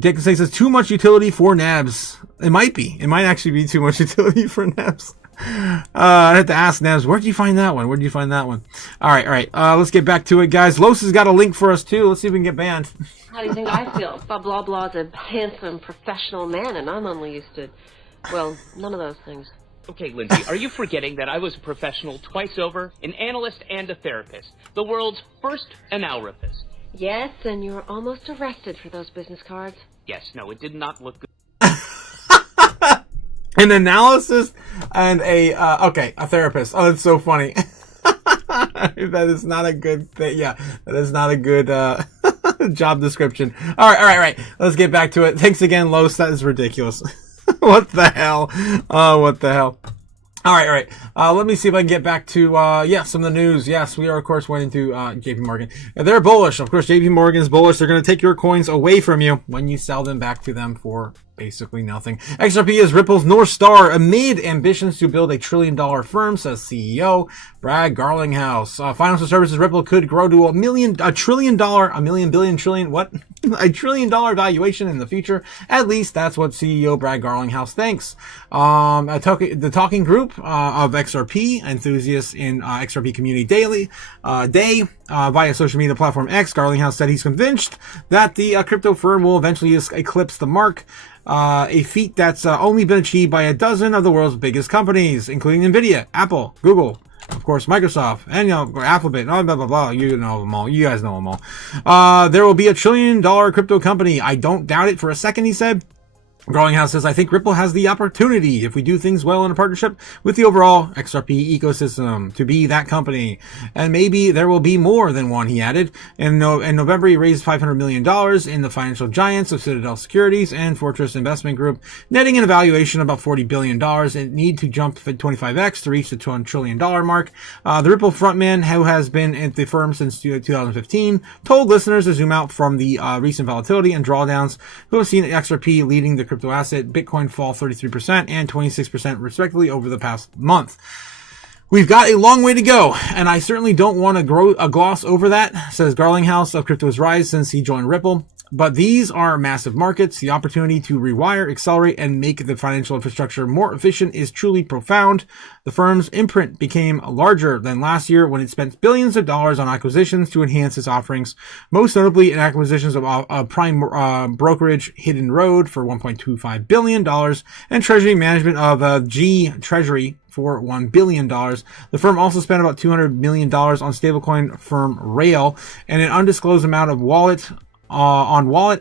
Dick says too much utility for Nabs. It might be. It might actually be too much utility for Nabs. I'd have to ask Nabs, where did you find that one? All right. Let's get back to it, guys. Los has got a link for us, too. Let's see if we can get banned. How do you think I feel? Blah, blah, blah's a handsome, professional man, and I'm only used to, well, none of those things. Okay, Lindsay, are you forgetting that I was a professional twice over, an analyst and a therapist, the world's first analrapist? Yes, and you were almost arrested for those business cards. Yes, no, it did not look good. An analysis and a therapist. Oh, that's so funny. That is not a good thing. Yeah, that is not a good job description. All right. Let's get back to it. Thanks again, Los. That is ridiculous. What the hell? What the hell? All right. Let me see if I can get back to, some of the news. Yes, we are, of course, went into JP Morgan. They're bullish. Of course, JP Morgan is bullish. They're going to take your coins away from you when you sell them back to them for basically nothing. XRP is Ripple's North Star amid ambitions to build $1 trillion firm, says CEO Brad Garlinghouse. Financial services Ripple could grow to $1 trillion valuation in the future. At least that's what CEO Brad Garlinghouse thinks. The talking group of XRP enthusiasts in XRP Community Day via social media platform X, Garlinghouse said he's convinced that the crypto firm will eventually eclipse the mark. A feat that's only been achieved by a dozen of the world's biggest companies, including Nvidia, Apple, Google, of course, Microsoft, and Alphabet, blah, blah, blah. You know them all. You guys know them all. There will be $1 trillion crypto company. I don't doubt it for a second, he said. Garlinghouse says, I think Ripple has the opportunity, if we do things well in a partnership with the overall XRP ecosystem, to be that company. And maybe there will be more than one, he added. In November, he raised $500 million in the financial giants of Citadel Securities and Fortress Investment Group, netting an evaluation of about $40 billion and need to jump 25x to reach the $2 trillion mark. The Ripple frontman, who has been at the firm since 2015, told listeners to zoom out from the recent volatility and drawdowns, who have seen XRP leading the crypto asset Bitcoin fall 33% and 26% respectively over the past month. We've got a long way to go, and I certainly don't want to gloss over that, says Garlinghouse of Crypto's rise since he joined Ripple. But these are massive markets. The opportunity to rewire, accelerate, and make the financial infrastructure more efficient is truly profound. The firm's imprint became larger than last year when it spent billions of dollars on acquisitions to enhance its offerings, most notably in acquisitions of prime brokerage Hidden Road for $1.25 billion and treasury management of G Treasury for $1 billion. The firm also spent about $200 million on stablecoin firm Rail and an undisclosed amount of wallet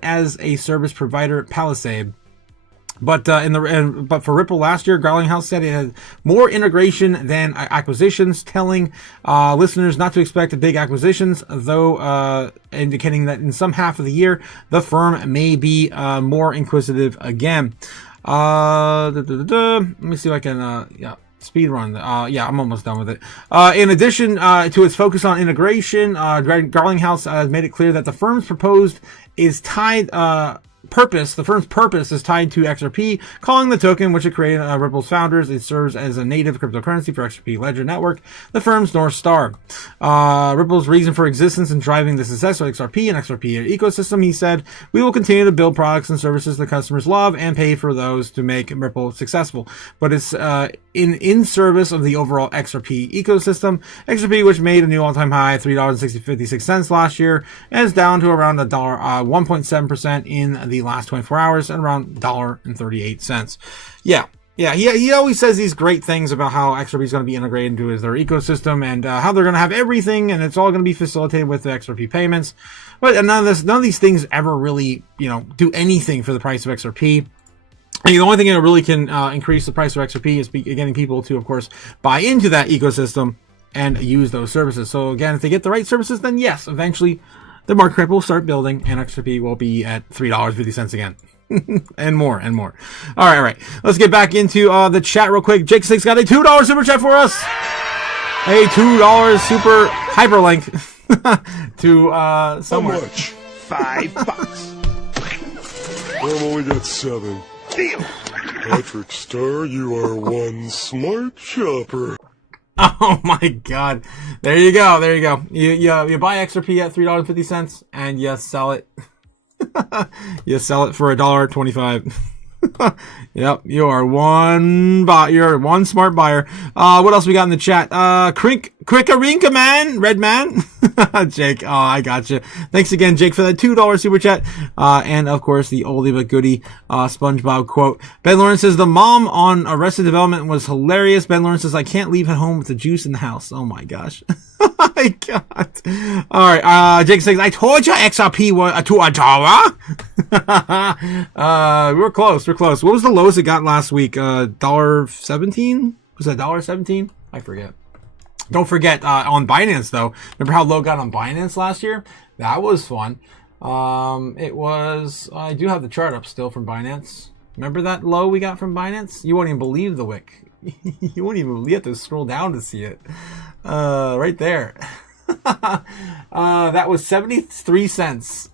as a service provider Palisade. But for Ripple last year, Garlinghouse said it had more integration than acquisitions, telling listeners not to expect big acquisitions, though indicating that in some half of the year the firm may be more inquisitive again. Let me see if I can speed run. I'm almost done with it. In addition to its focus on integration, Garlinghouse has made it clear that the firm's proposed is tied purpose, the firm's purpose is tied to XRP, calling the token, which it created Ripple's founders. It serves as a native cryptocurrency for XRP Ledger Network, the firm's North Star. Ripple's reason for existence and driving the success of XRP and XRP ecosystem, he said, we will continue to build products and services that customers love and pay for those to make Ripple successful. But it's in service of the overall XRP ecosystem. XRP, which made a new all-time high, $3.56 last year, and is down to around $1, 1.7% in the last 24 hours, and around $1.38. Yeah, he always says these great things about how XRP is going to be integrated into their ecosystem, and how they're going to have everything, and it's all going to be facilitated with the XRP payments. But none of these things ever really, do anything for the price of XRP. And the only thing that really can increase the price of XRP is getting people to, of course, buy into that ecosystem and use those services. So again, if they get the right services, then yes, eventually the market cap will start building and XRP will be at $3.50 again. and more. All right. Let's get back into the chat real quick. Jake Six got a $2 super chat for us. A $2 super hyperlink to somewhere. How much? $5. I've only got 7. Deal. Patrick Star, you are one smart shopper. Oh my God! There you go. You buy XRP at $3.50 and you sell it. You sell it for $1.25. Yep, you are you're one smart buyer. What else we got in the chat? Crickarinka man, red man. Jake, I gotcha. Thanks again, Jake, for that $2 super chat. And of course, the oldie but goodie, SpongeBob quote. Ben Lawrence says, the mom on Arrested Development was hilarious. Ben Lawrence says, I can't leave at home with the juice in the house. Oh my gosh. Oh my God. All right. Jake says, I told you XRP was to $1. We're close. What was the lowest it got last week? $1.17? Was that $1.17? I forget. Don't forget, on Binance though. Remember how low it got on Binance last year? That was fun. It was, I do have the chart up still from Binance. Remember that low we got from Binance? You won't even believe the wick. You have to scroll down to see it. Right there. That was 73 cents.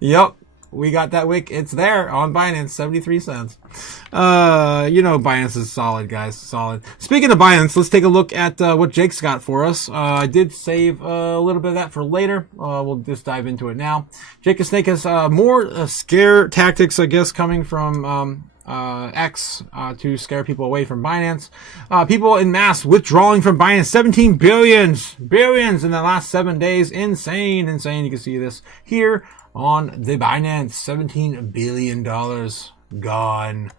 Yep. We got that wick. It's there on Binance, 73 cents. Binance is solid, guys. Solid. Speaking of Binance, let's take a look at what Jake's got for us. I did save a little bit of that for later. We'll just dive into it now. Jake and Snake has more scare tactics, I guess, coming from X to scare people away from Binance. People in mass withdrawing from Binance. 17 billions in the last 7 days. Insane. You can see this here on the Binance. $17 billion gone.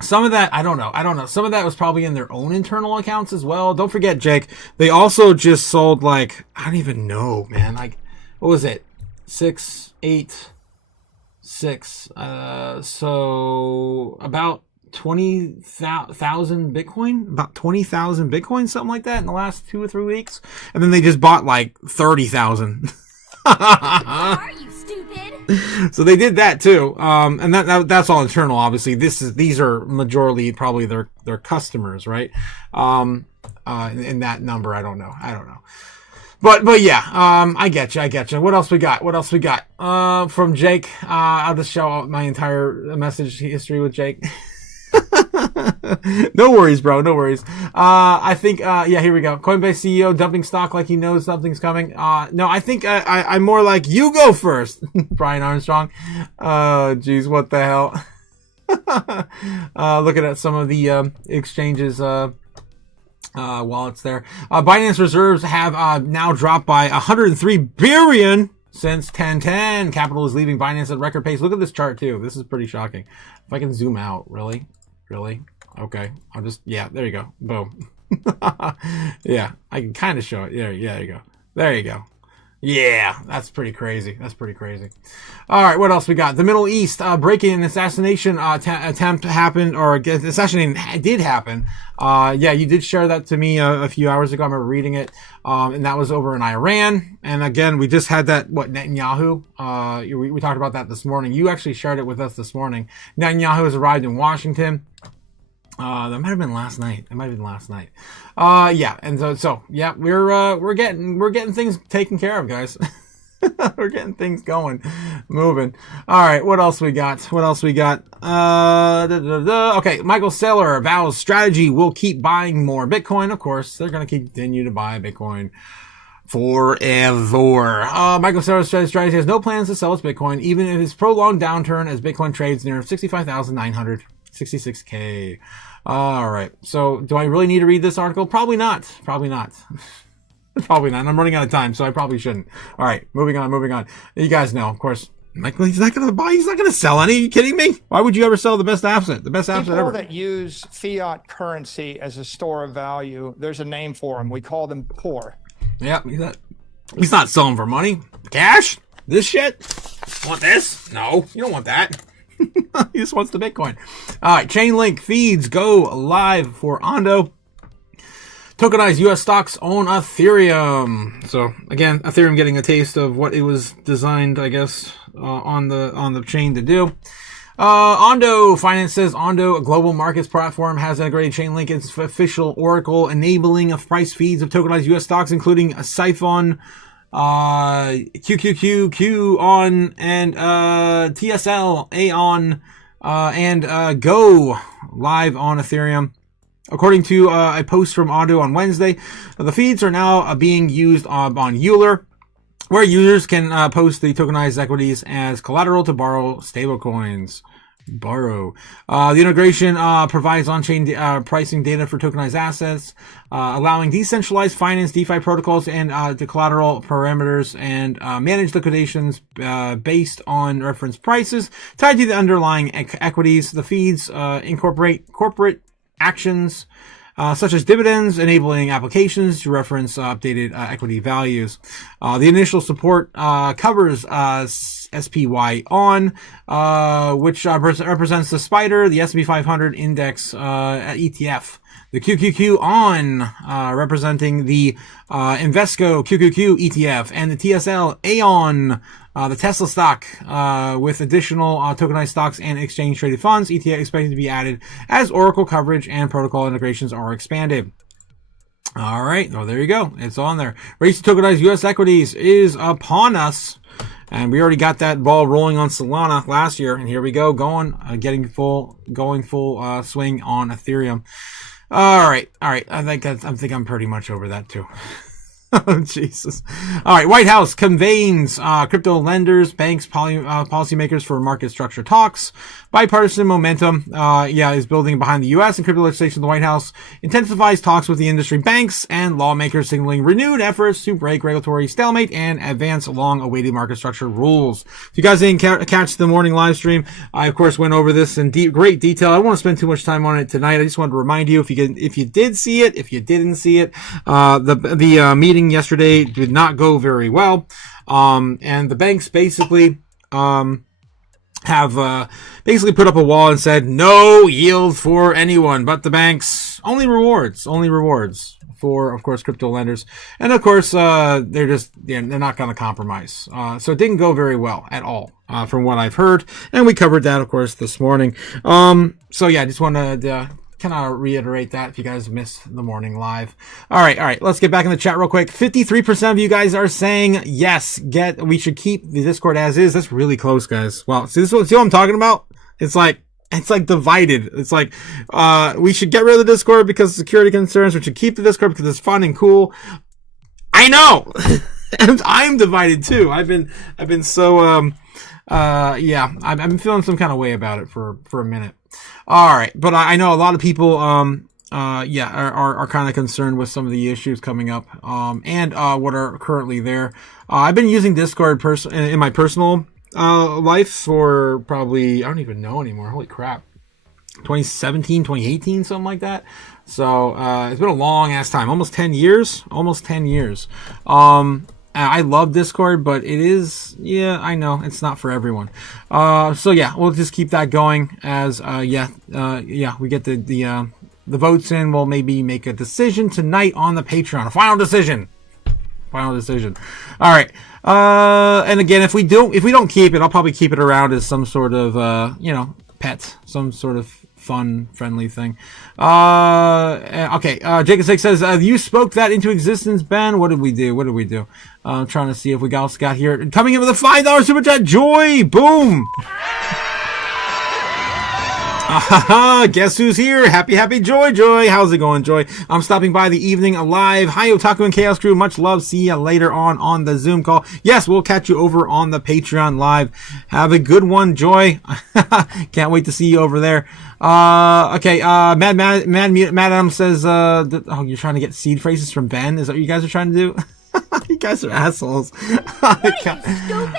Some of that, I don't know. Some of that was probably in their own internal accounts as well. Don't forget, Jake, they also just sold, I don't even know, man. What was it? 6. So about 20,000 Bitcoin, something like that in the last 2 or 3 weeks. And then they just bought 30,000. Are you stupid? So they did that too. And that's all internal, obviously. These are majorly probably their customers, right? In that number, I don't know. But yeah, I get you. What else we got? From Jake, I'll just show my entire message history with Jake. No worries, bro. No worries. I think, here we go. Coinbase CEO dumping stock like he knows something's coming. No, I think I'm more like, you go first, Brian Armstrong. Geez, what the hell? Looking at some of the exchanges wallets there. Binance reserves have now dropped by 103 billion since 10/10. Capital is leaving Binance at record pace. Look at this chart too. This is pretty shocking. If I can zoom out, really? Okay. I'll just, there you go. Boom. Yeah, I can kind of show it. There you go. Yeah, that's pretty crazy. All right, what else we got? The Middle East, break-in and assassination attempt happened, or assassination did happen. You did share that to me a few hours ago. I remember reading it. And that was over in Iran. And again, we just had that, Netanyahu. We talked about that this morning. You actually shared it with us this morning. Netanyahu has arrived in Washington. That might have been last night. And so we're getting things taken care of, guys. We're getting things going, moving. All right, what else we got? Okay, Michael Saylor vows strategy will keep buying more Bitcoin. Of course, they're going to continue to buy Bitcoin forever. Michael Saylor's strategy has no plans to sell its Bitcoin, even in its prolonged downturn as Bitcoin trades near 65,966K. All right, so do I really need to read this article? Probably not. Probably not. Probably not. I'm running out of time, so I probably shouldn't. All right, moving on. You guys know, of course, Michael, he's not going to buy. He's not going to sell any. Are you kidding me? Why would you ever sell the best asset? The best asset ever. People that use fiat currency as a store of value, there's a name for them. We call them poor. Yeah, he's not selling for money. Cash? This shit? Want this? No, you don't want that. He just wants the Bitcoin. All right, Chainlink feeds go live for Ondo. Tokenized U.S. stocks on Ethereum. So again, Ethereum getting a taste of what it was designed, I guess, on the chain to do. Ondo Finance says Ondo, a global markets platform, has integrated Chainlink its official Oracle, enabling price feeds of tokenized U.S. stocks, including a Siphon, QQQ, QON, and TSL, AON, and Go live on Ethereum. According to a post from Ondo on Wednesday, the feeds are now being used on Euler, where users can post the tokenized equities as collateral to borrow stablecoins. The integration provides on-chain pricing data for tokenized assets, allowing decentralized finance DeFi protocols and the collateral parameters and manage liquidations based on reference prices tied to the underlying equities. The feeds incorporate corporate actions such as dividends, enabling applications to reference updated equity values. The initial support covers SPY on, which represents the SPDR, the S&P 500 index ETF. The QQQ on, representing the Invesco QQQ ETF, and the TSL AON, the Tesla stock, with additional tokenized stocks and exchange traded funds. ETF expected to be added as Oracle coverage and protocol integrations are expanded. All right, well, there you go. It's on there. Race to tokenize U.S. equities is upon us. And we already got that ball rolling on Solana last year, and here we go, going full swing on Ethereum. All right. I think I'm pretty much over that too. Oh, Jesus. All right. White House convenes crypto lenders, banks, policymakers for market structure talks. Bipartisan momentum, is building behind the U.S. and crypto legislation. The White House intensifies talks with the industry, banks, and lawmakers, signaling renewed efforts to break regulatory stalemate and advance long-awaited market structure rules. If you guys didn't catch the morning live stream, I of course went over this in great detail. I don't want to spend too much time on it tonight. I just wanted to remind you, if you did see it, if you didn't see it, the meeting yesterday did not go very well, and the banks basically have basically put up a wall and said no yield for anyone but the banks, only rewards for, of course, crypto lenders, and of course they're not going to compromise. So it didn't go very well at all, from what I've heard, and we covered that, of course, this morning. So yeah, I just wanted to kind of reiterate that if you guys missed the morning live. All right. Let's get back in the chat real quick. 53% of you guys are saying yes. We should keep the Discord as is. That's really close, guys. Wow. See what I'm talking about? It's like divided. It's like, we should get rid of the Discord because of security concerns. We should keep the Discord because it's fun and cool. I know. And I'm divided too. I've been so, I've been feeling some kind of way about it for a minute. All right, but I know a lot of people, are kind of concerned with some of the issues coming up, and what are currently there. I've been using Discord in my personal life for probably, I don't even know anymore. Holy crap, 2017, 2018, something like that. So it's been a long ass time, almost 10 years. I love Discord, but it is, I know it's not for everyone. So yeah, we'll just keep that going as, we get the votes in. We'll maybe make a decision tonight on the Patreon, a final decision. All right. And again, if we don't keep it, I'll probably keep it around as some sort of, pet, some sort of fun, friendly thing. Okay. Jacob Six says, you spoke that into existence, Ben. What did we do? I'm trying to see if we else got here. Coming in with a $5 super chat, Joy. Boom. Guess who's here? Happy Joy. How's it going, Joy? I'm stopping by the evening live. Hi, Otaku and Chaos crew. Much love. See ya later on the Zoom call. Yes, we'll catch you over on the Patreon live. Have a good one, Joy. Can't wait to see you over there. Okay. Mad Adam says, you're trying to get seed phrases from Ben? Is that what you guys are trying to do? You guys are assholes. All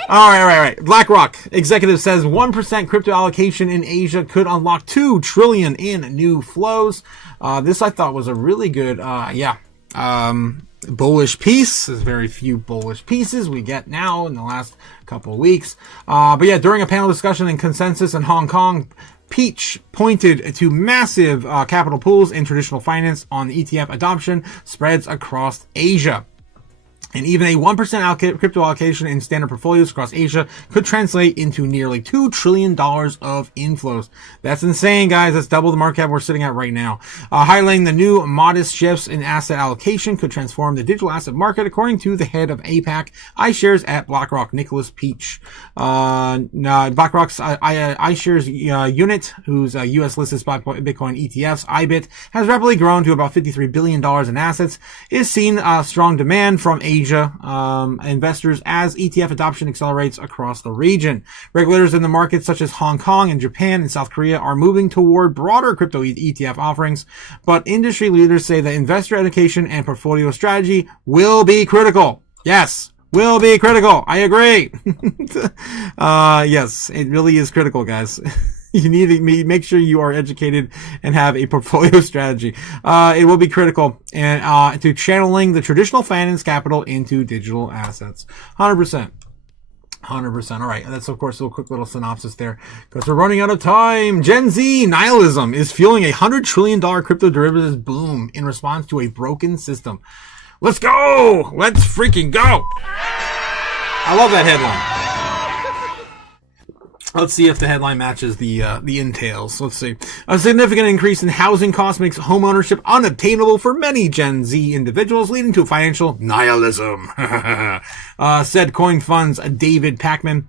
right. BlackRock executive says 1% crypto allocation in Asia could unlock $2 trillion in new flows. This I thought was a really good, bullish piece. There's very few bullish pieces we get now in the last couple of weeks. But yeah, during a panel discussion and consensus in Hong Kong, Peach pointed to massive capital pools in traditional finance on the ETF adoption spreads across Asia. And even a 1% crypto allocation in standard portfolios across Asia could translate into nearly $2 trillion of inflows. That's insane, guys. That's double the market cap we're sitting at right now. Highlighting the new modest shifts in asset allocation could transform the digital asset market, according to the head of APAC iShares at BlackRock, Nicholas Peach. BlackRock's iShares unit, whose U.S. listed spot Bitcoin ETFs, IBIT, has rapidly grown to about $53 billion in assets, is seeing strong demand from Asia investors as ETF adoption accelerates across the region. Regulators in the markets such as Hong Kong and Japan and South Korea are moving toward broader crypto ETF offerings, but industry leaders say that investor education and portfolio strategy will be critical. Yes, will be critical. I agree. Yes, it really is critical, guys. You need to make sure you are educated and have a portfolio strategy. It will be critical and to channeling the traditional finance capital into digital assets. 100%. All right. That's, of course, a quick little synopsis there because we're running out of time. Gen Z nihilism is fueling a $100 trillion crypto derivatives boom in response to a broken system. Let's go. Let's freaking go. I love that headline. Let's see if the headline matches the entails. Let's see. A significant increase in housing costs makes homeownership unobtainable for many Gen Z individuals, leading to financial nihilism, said Coin Fund's David Pacman.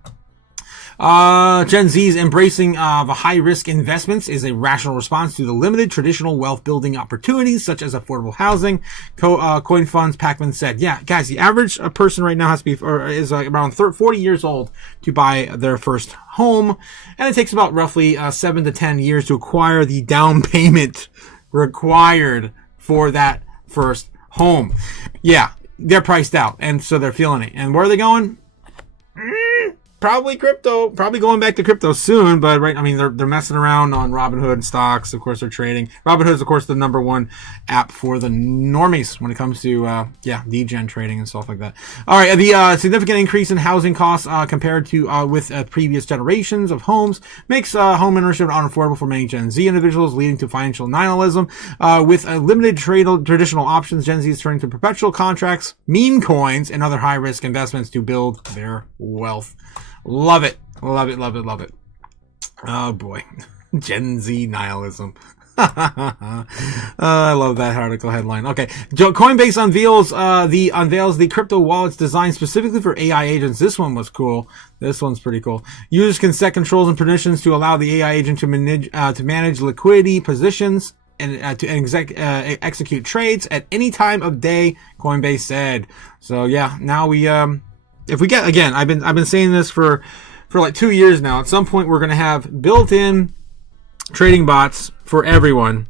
Gen Z's embracing of high-risk investments is a rational response to the limited traditional wealth-building opportunities, such as affordable housing. Coin Fund's Pacman said, yeah, guys, the average person right now has to be, is around 40 years old to buy their first home, and it takes about roughly 7 to 10 years to acquire the down payment required for that first home. Yeah, they're priced out, and so they're feeling it. And where are they going? Probably crypto, probably going back to crypto soon, but right, I mean, they're messing around on Robinhood stocks. Of course, they're trading. Robinhood is, of course, the number one app for the normies when it comes to, degen trading and stuff like that. All right. The, significant increase in housing costs, compared to, with previous generations of homes makes, home ownership unaffordable for many Gen Z individuals, leading to financial nihilism. With limited traditional options, Gen Z is turning to perpetual contracts, meme coins, and other high risk investments to build their wealth. Love it. Oh boy. Gen Z nihilism. I love that article headline. Okay. Coinbase unveils the crypto wallets designed specifically for AI agents. This one was cool. This one's pretty cool. Users can set controls and permissions to allow the AI agent to manage liquidity positions and to execute trades at any time of day, Coinbase said. So yeah, now we if we get, again, I've been saying this for like 2 years now. At some point, we're going to have built-in trading bots for everyone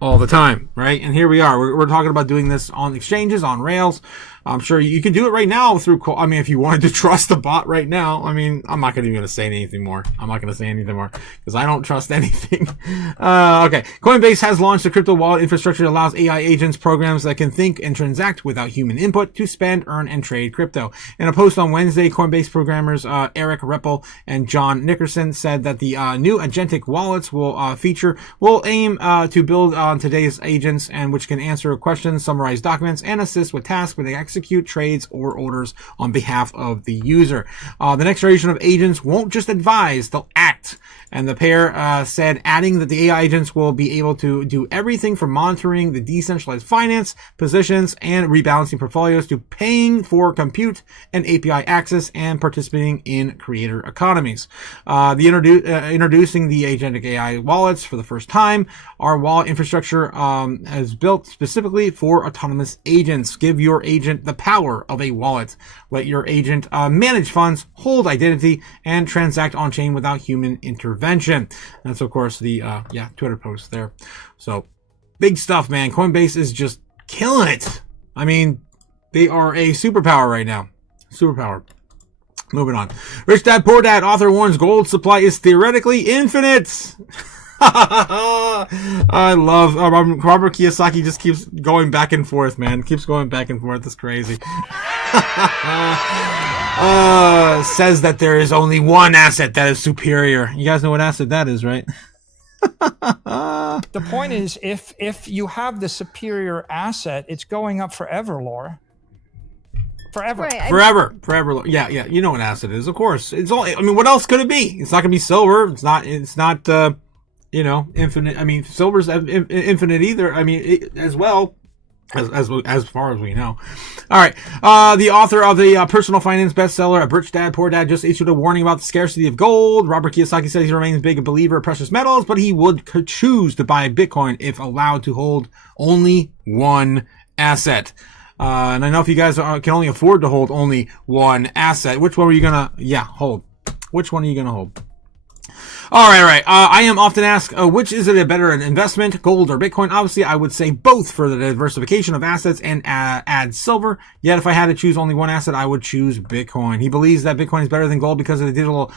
all the time, right? And here we are. We're talking about doing this on exchanges, on Rails. I'm sure you can do it right now through, I mean, if you wanted to trust the bot right now, I mean, I'm not even going to say anything more. Because I don't trust anything. Okay. Coinbase has launched a crypto wallet infrastructure that allows AI agents programs that can think and transact without human input to spend, earn, and trade crypto. In a post on Wednesday, Coinbase programmers Eric Reppel and John Nickerson said that the new agentic wallets will aim to build on today's agents and which can answer questions, summarize documents, and assist with tasks with the execute trades or orders on behalf of the user. The next generation of agents won't just advise, they'll act. And the pair said, adding that the AI agents will be able to do everything from monitoring the decentralized finance positions and rebalancing portfolios to paying for compute and API access and participating in creator economies. Introducing the agentic AI wallets for the first time. Our wallet infrastructure is built specifically for autonomous agents. Give your agent the power of a wallet. Let your agent manage funds, hold identity, and transact on-chain without human intervention. That's, of course, the Twitter post there. So, big stuff, man. Coinbase is just killing it. I mean, they are a superpower right now. Superpower. Moving on. Rich Dad Poor Dad author warns gold supply is theoretically infinite. I love Robert Kiyosaki. Just keeps going back and forth, man. Keeps going back and forth. It's crazy. Says that there is only one asset that is superior. You guys know what asset that is, right? The point is, if you have the superior asset, it's going up forever, Laura. Forever. Right, Forever. Yeah. You know what asset is, of course. It's all. I mean, what else could it be? It's not gonna be silver. It's not. Infinite. I mean, silver's infinite either. I mean, as well. As far as we know. All right. The author of the personal finance bestseller, Rich Dad Poor Dad, just issued a warning about the scarcity of gold. Robert Kiyosaki says he remains a big believer of precious metals, but he would choose to buy Bitcoin if allowed to hold only one asset. And I know if you guys can only afford to hold only one asset, which one are you gonna, hold? Which one are you gonna hold? All right. I am often asked, which is it a better investment, gold or Bitcoin? Obviously, I would say both for the diversification of assets and add silver. Yet, if I had to choose only one asset, I would choose Bitcoin. He believes that Bitcoin is better than gold because of the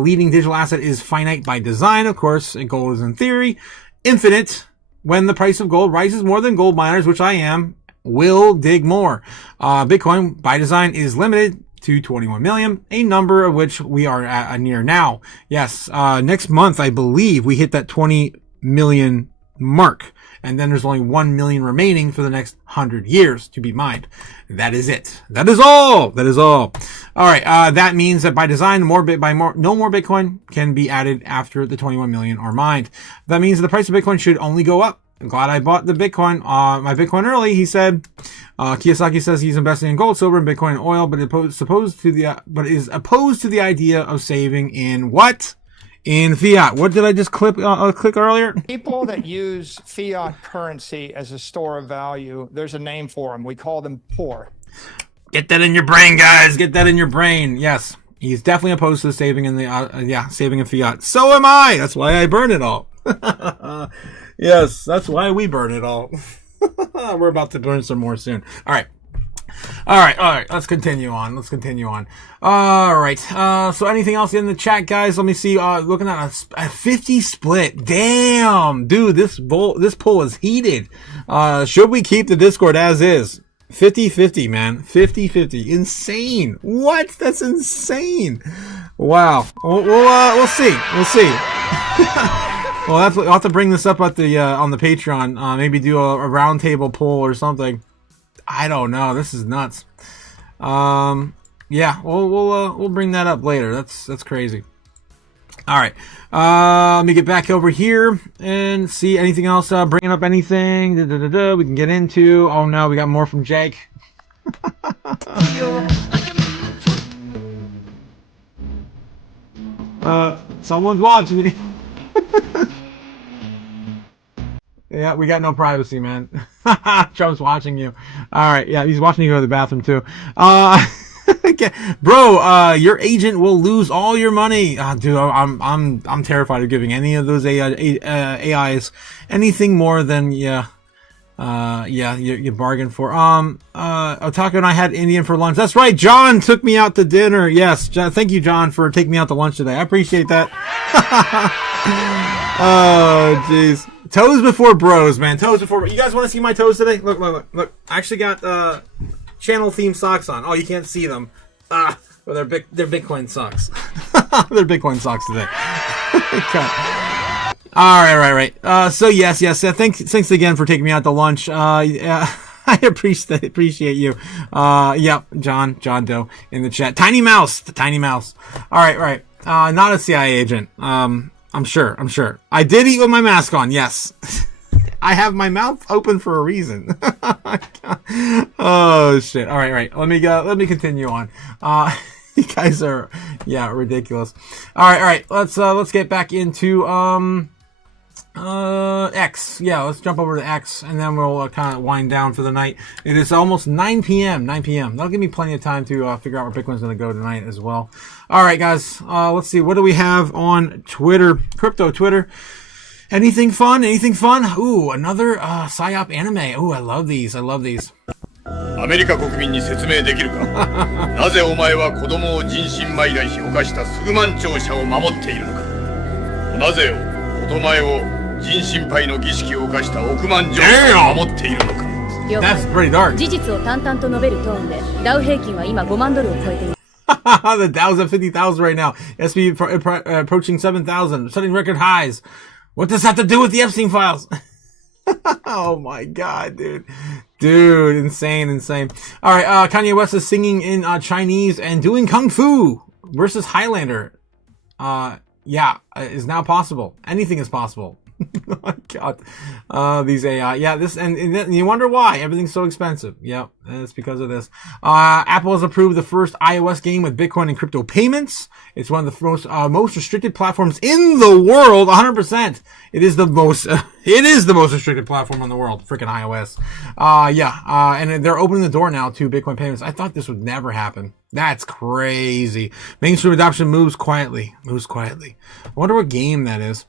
leading digital asset is finite by design. Of course, gold is in theory infinite. When the price of gold rises more than gold miners, which I am, will dig more. Bitcoin by design is limited to 21 million, a number of which we are near now. Yes, next month, I believe we hit that 20 million mark. And then there's only 1 million remaining for the next 100 years to be mined. That is it. That is all. All right. That means that by design, no more Bitcoin can be added after the 21 million are mined. That means the price of Bitcoin should only go up. I'm glad I bought the Bitcoin, my Bitcoin early, he said. Kiyosaki says he's investing in gold, silver, and Bitcoin and oil, but is opposed to the idea of saving in what? In fiat. What did I just click earlier? People that use fiat currency as a store of value, there's a name for them. We call them poor. Get that in your brain, guys. Get that in your brain. Yes. He's definitely opposed to saving in saving in fiat. So am I. That's why I burn it all. Yes, that's why we burn it all. We're about to burn some more soon. All right. Let's continue on. All right. So anything else in the chat, guys? Let me see. Looking at a 50 split. Damn, dude, this poll is heated. Should we keep the Discord as is? 50-50, man. 50-50. Insane. What? That's insane. Wow. We'll see. Well, I'll have to bring this up at the on the Patreon. Maybe do a roundtable poll or something. I don't know. This is nuts. Yeah, we'll bring that up later. That's crazy. All right. Let me get back over here and see anything else. Bringing up anything we can get into. Oh no, we got more from Jake. Someone's watching me. Yeah, we got no privacy, man. Trump's watching you. All right, yeah, he's watching you go to the bathroom too. Bro, your agent will lose all your money. Dude, I'm terrified of giving any of those AIs anything more than you bargained for. Otaku and I had Indian for lunch. That's right, John took me out to dinner. Yes, John, thank you, John, for taking me out to lunch today. I appreciate that. Oh, jeez. Toes before bros, man. Toes before. You guys want to see my toes today? Look. I actually got channel theme socks on. Oh, you can't see them. Well, they're Bitcoin socks. They're Bitcoin socks today. All right. So yes. Thanks again for taking me out to lunch. Yeah. I appreciate you. Yep, John Doe in the chat. Tiny Mouse, the Tiny Mouse. All right. Not a CIA agent. I'm sure. I did eat with my mask on. Yes. I have my mouth open for a reason. Oh shit. All right. Let me continue on. You guys are, ridiculous. All right. Let's get back into, X. Yeah, let's jump over to X and then we'll kind of wind down for the night. It is almost 9 p.m. That'll give me plenty of time to figure out where Bitcoin's going to go tonight as well. All right, guys. Let's see. What do we have on Twitter? Crypto Twitter. Anything fun? Ooh, another PSYOP anime. Ooh, I love these. アメリカ国民に説明できるかなぜお前は子供を人身売買し犯したスグマン庁舎を守っているのかなぜお前を人身売の儀式を犯した億万城舎を守っているのか That's pretty dark. 事実を淡々と述べるトーンでダウ平均は今5万ドルを超えている The Dow's at 50,000 right now. SP approaching 7,000, setting record highs. What does that have to do with the Epstein files? Oh my god, dude, insane. All right, Kanye West is singing in Chinese and doing kung fu versus Highlander. Is now possible. Anything is possible. Oh my god. These AI. Yeah, and you wonder why everything's so expensive. Yep, it's because of this. Apple has approved the first iOS game with Bitcoin and crypto payments. It's one of the most restricted platforms in the world. 100%. It is the most restricted platform in the world. Freaking iOS. And they're opening the door now to Bitcoin payments. I thought this would never happen. That's crazy. Mainstream adoption moves quietly. I wonder what game that is.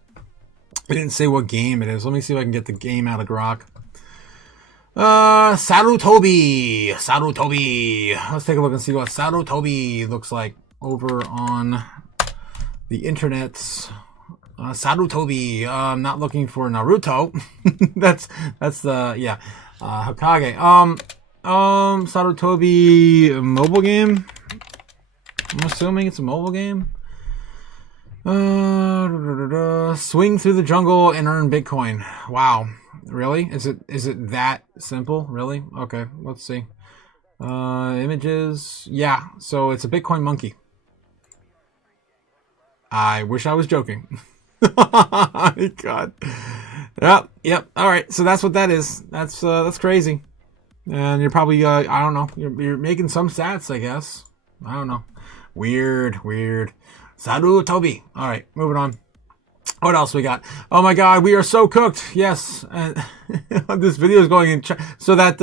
I didn't say what game it is. Let me see if I can get the game out of Grok. Sarutobi. Let's take a look and see what Sarutobi looks like over on the internets. Sarutobi. I'm not looking for Naruto. that's the Hokage. Sarutobi mobile game. I'm assuming it's a mobile game. Swing through the jungle and earn Bitcoin. Wow. Really? Is it that simple? Really? Okay, let's see. Images. Yeah, so it's a Bitcoin monkey. I wish I was joking. God. Yep. All right. So that's what that is. That's crazy. And you're probably I don't know. You're making some stats, I guess. I don't know. Weird. Sarutobi. All right, moving on. What else we got? Oh my God, we are so cooked. Yes, and this video is going in. So that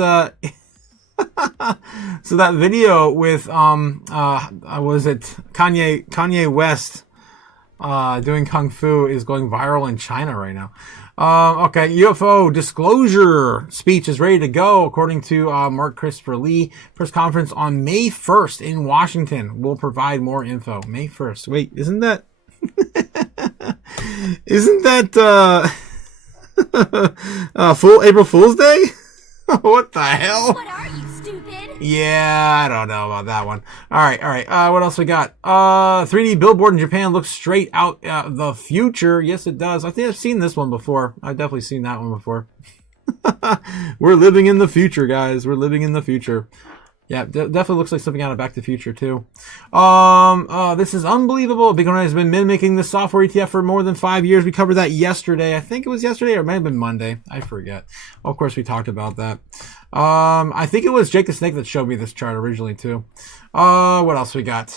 video with was it Kanye West doing kung fu is going viral in China right now. Okay, UFO disclosure speech is ready to go, according to Mark Christopher Lee. Press conference on May 1st in Washington. We'll provide more info. May 1st. Wait, isn't that April Fool's Day? What the hell? What are you, stupid? Yeah, I don't know about that one. All right. What else we got? 3D billboard in Japan looks straight out the future. Yes, it does. I think I've seen this one before. I've definitely seen that one before. We're living in the future, guys. We're living in the future. Yeah, definitely looks like something out of Back to the Future too. This is unbelievable. Bitcoin has been mimicking the software ETF for more than 5 years. We covered that yesterday. I think it was yesterday, or it might have been Monday. I forget. Of course, we talked about that. I think it was Jake the Snake that showed me this chart originally too. What else we got?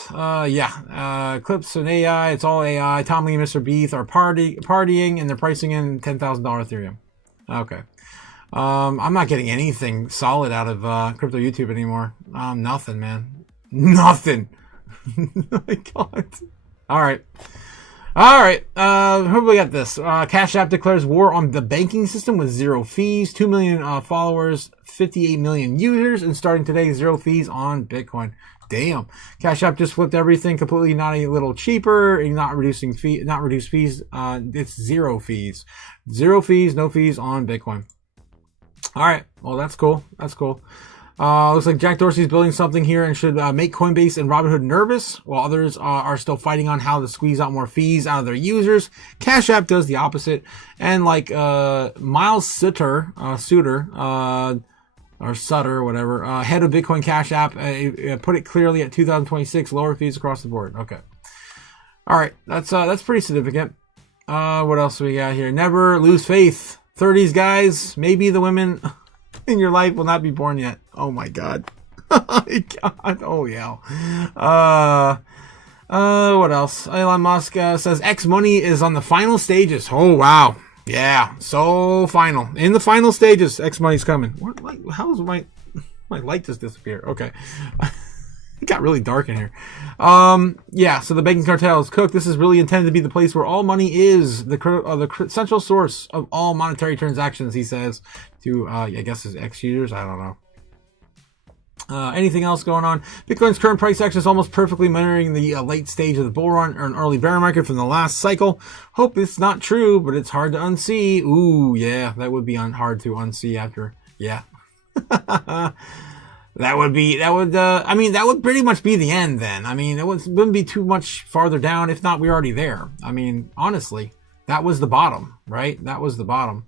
Clips and AI. It's all AI. Tom Lee and Mr. Beath are partying, and they're pricing in $10,000 Ethereum. Okay. I'm not getting anything solid out of crypto YouTube anymore. Nothing, man. Nothing. Oh my God. All right. Who we got this? Cash App declares war on the banking system with 0 fees. 2 million followers, 58 million users, and starting today, 0 fees on Bitcoin. Damn. Cash App just flipped everything completely, not a little cheaper, and not reduced fees. It's 0 fees. 0 fees, no fees on Bitcoin. All right. Well, that's cool. Looks like Jack Dorsey's building something here and should make Coinbase and Robinhood nervous, while others are still fighting on how to squeeze out more fees out of their users. Cash App does the opposite. And like Miles Suter or Sutter, whatever. Head of Bitcoin Cash App, put it clearly at 2026, lower fees across the board. Okay. All right, that's pretty significant. What else do we got here? Never lose faith. 30s guys, maybe the women in your life will not be born yet. Oh my God. Oh my God. Oh yeah. What else? Elon Musk says X money is on the final stages. Oh wow. Yeah, so final. In the final stages, X money's coming. What, like, how is my light just disappear? Okay. It got really dark in here. Yeah, so the banking cartel is cooked. This is really intended to be the place where all money is, the central source of all monetary transactions, he says to, I guess his X users. I don't know. Anything else going on? Bitcoin's current price action is almost perfectly mirroring the late stage of the bull run or an early bear market from the last cycle. Hope it's not true, but it's hard to unsee. Ooh, yeah, that would be hard to unsee after. Yeah. That would pretty much be the end then. I mean, wouldn't be too much farther down. If not, we're already there. I mean, honestly, that was the bottom, right? That was the bottom.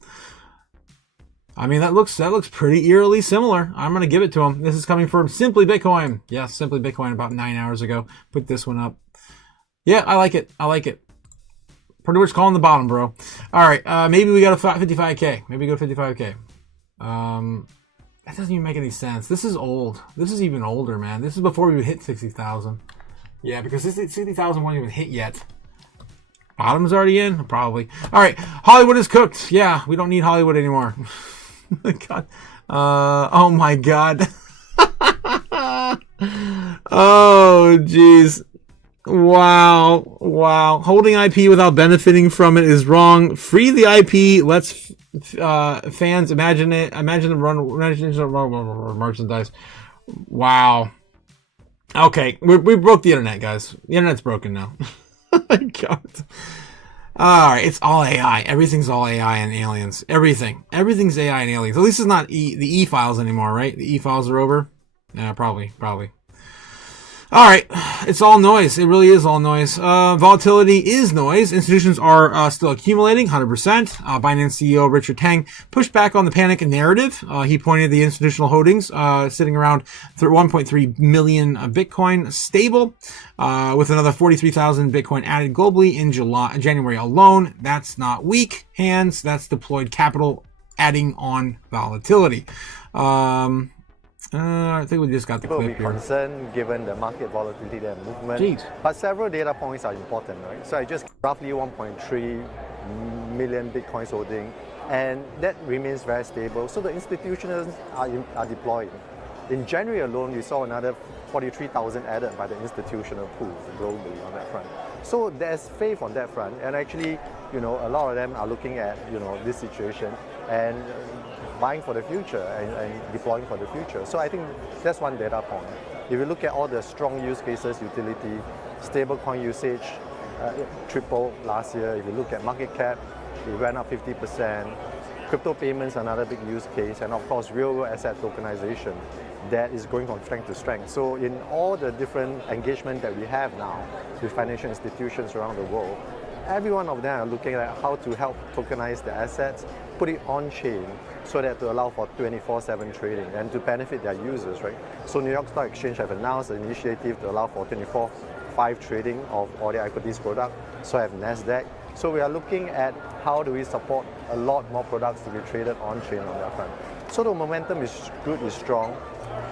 I mean, that looks pretty eerily similar. I'm going to give it to him. This is coming from Simply Bitcoin. Yes, Simply Bitcoin about 9 hours ago. Put this one up. Yeah, I like it. I like it. Pretty much calling the bottom, bro. All right, maybe we got a 55K. Maybe go 55K. That doesn't even make any sense. This is old. This is even older, man. This is before we would hit 60,000. Yeah, because this 60,000 won't even hit yet. Bottom's already in? Probably. All right, Hollywood is cooked. Yeah, we don't need Hollywood anymore. God. Oh my God. Oh jeez. Wow. Holding IP without benefiting from it is wrong. Free the IP. Let's fans imagine it. Imagine the run merchandise. Wow. Okay, we broke the internet, guys. The internet's broken now. Oh my God. Alright, it's all AI. Everything's all AI and aliens. Everything's AI and aliens. At least it's not the E-files anymore, right? The E-files are over? Yeah, probably. Alright, it's all noise. It really is all noise. Volatility is noise. Institutions are still accumulating, 100%. Binance CEO Richard Tang pushed back on the panic narrative. He pointed the institutional holdings sitting around 1.3 million Bitcoin stable, with another 43,000 Bitcoin added globally in January alone. That's not weak hands. That's deployed capital adding on volatility. I think we just got the clip here. People will be concerned given the market volatility and movement. Jeez. But several data points are important, right? So I just roughly 1.3 million Bitcoins holding, and that remains very stable. So the institutions are deploying. In January alone, we saw another 43,000 added by the institutional pool globally on that front. So there's faith on that front, and actually, a lot of them are looking at, this situation and buying for the future and deploying for the future. So I think that's one data point. If you look at all the strong use cases, utility, stablecoin usage, triple last year. If you look at market cap, it went up 50%. Crypto payments, another big use case, and of course, real-world asset tokenization that is going from strength to strength. So in all the different engagement that we have now with financial institutions around the world, every one of them are looking at how to help tokenize the assets, put it on-chain, so that to allow for 24/7 trading and to benefit their users, right? So New York Stock Exchange have announced an initiative to allow for 24/5 trading of all their equities product. So have NASDAQ. So we are looking at how do we support a lot more products to be traded on-chain on that front. So the momentum is good, is strong.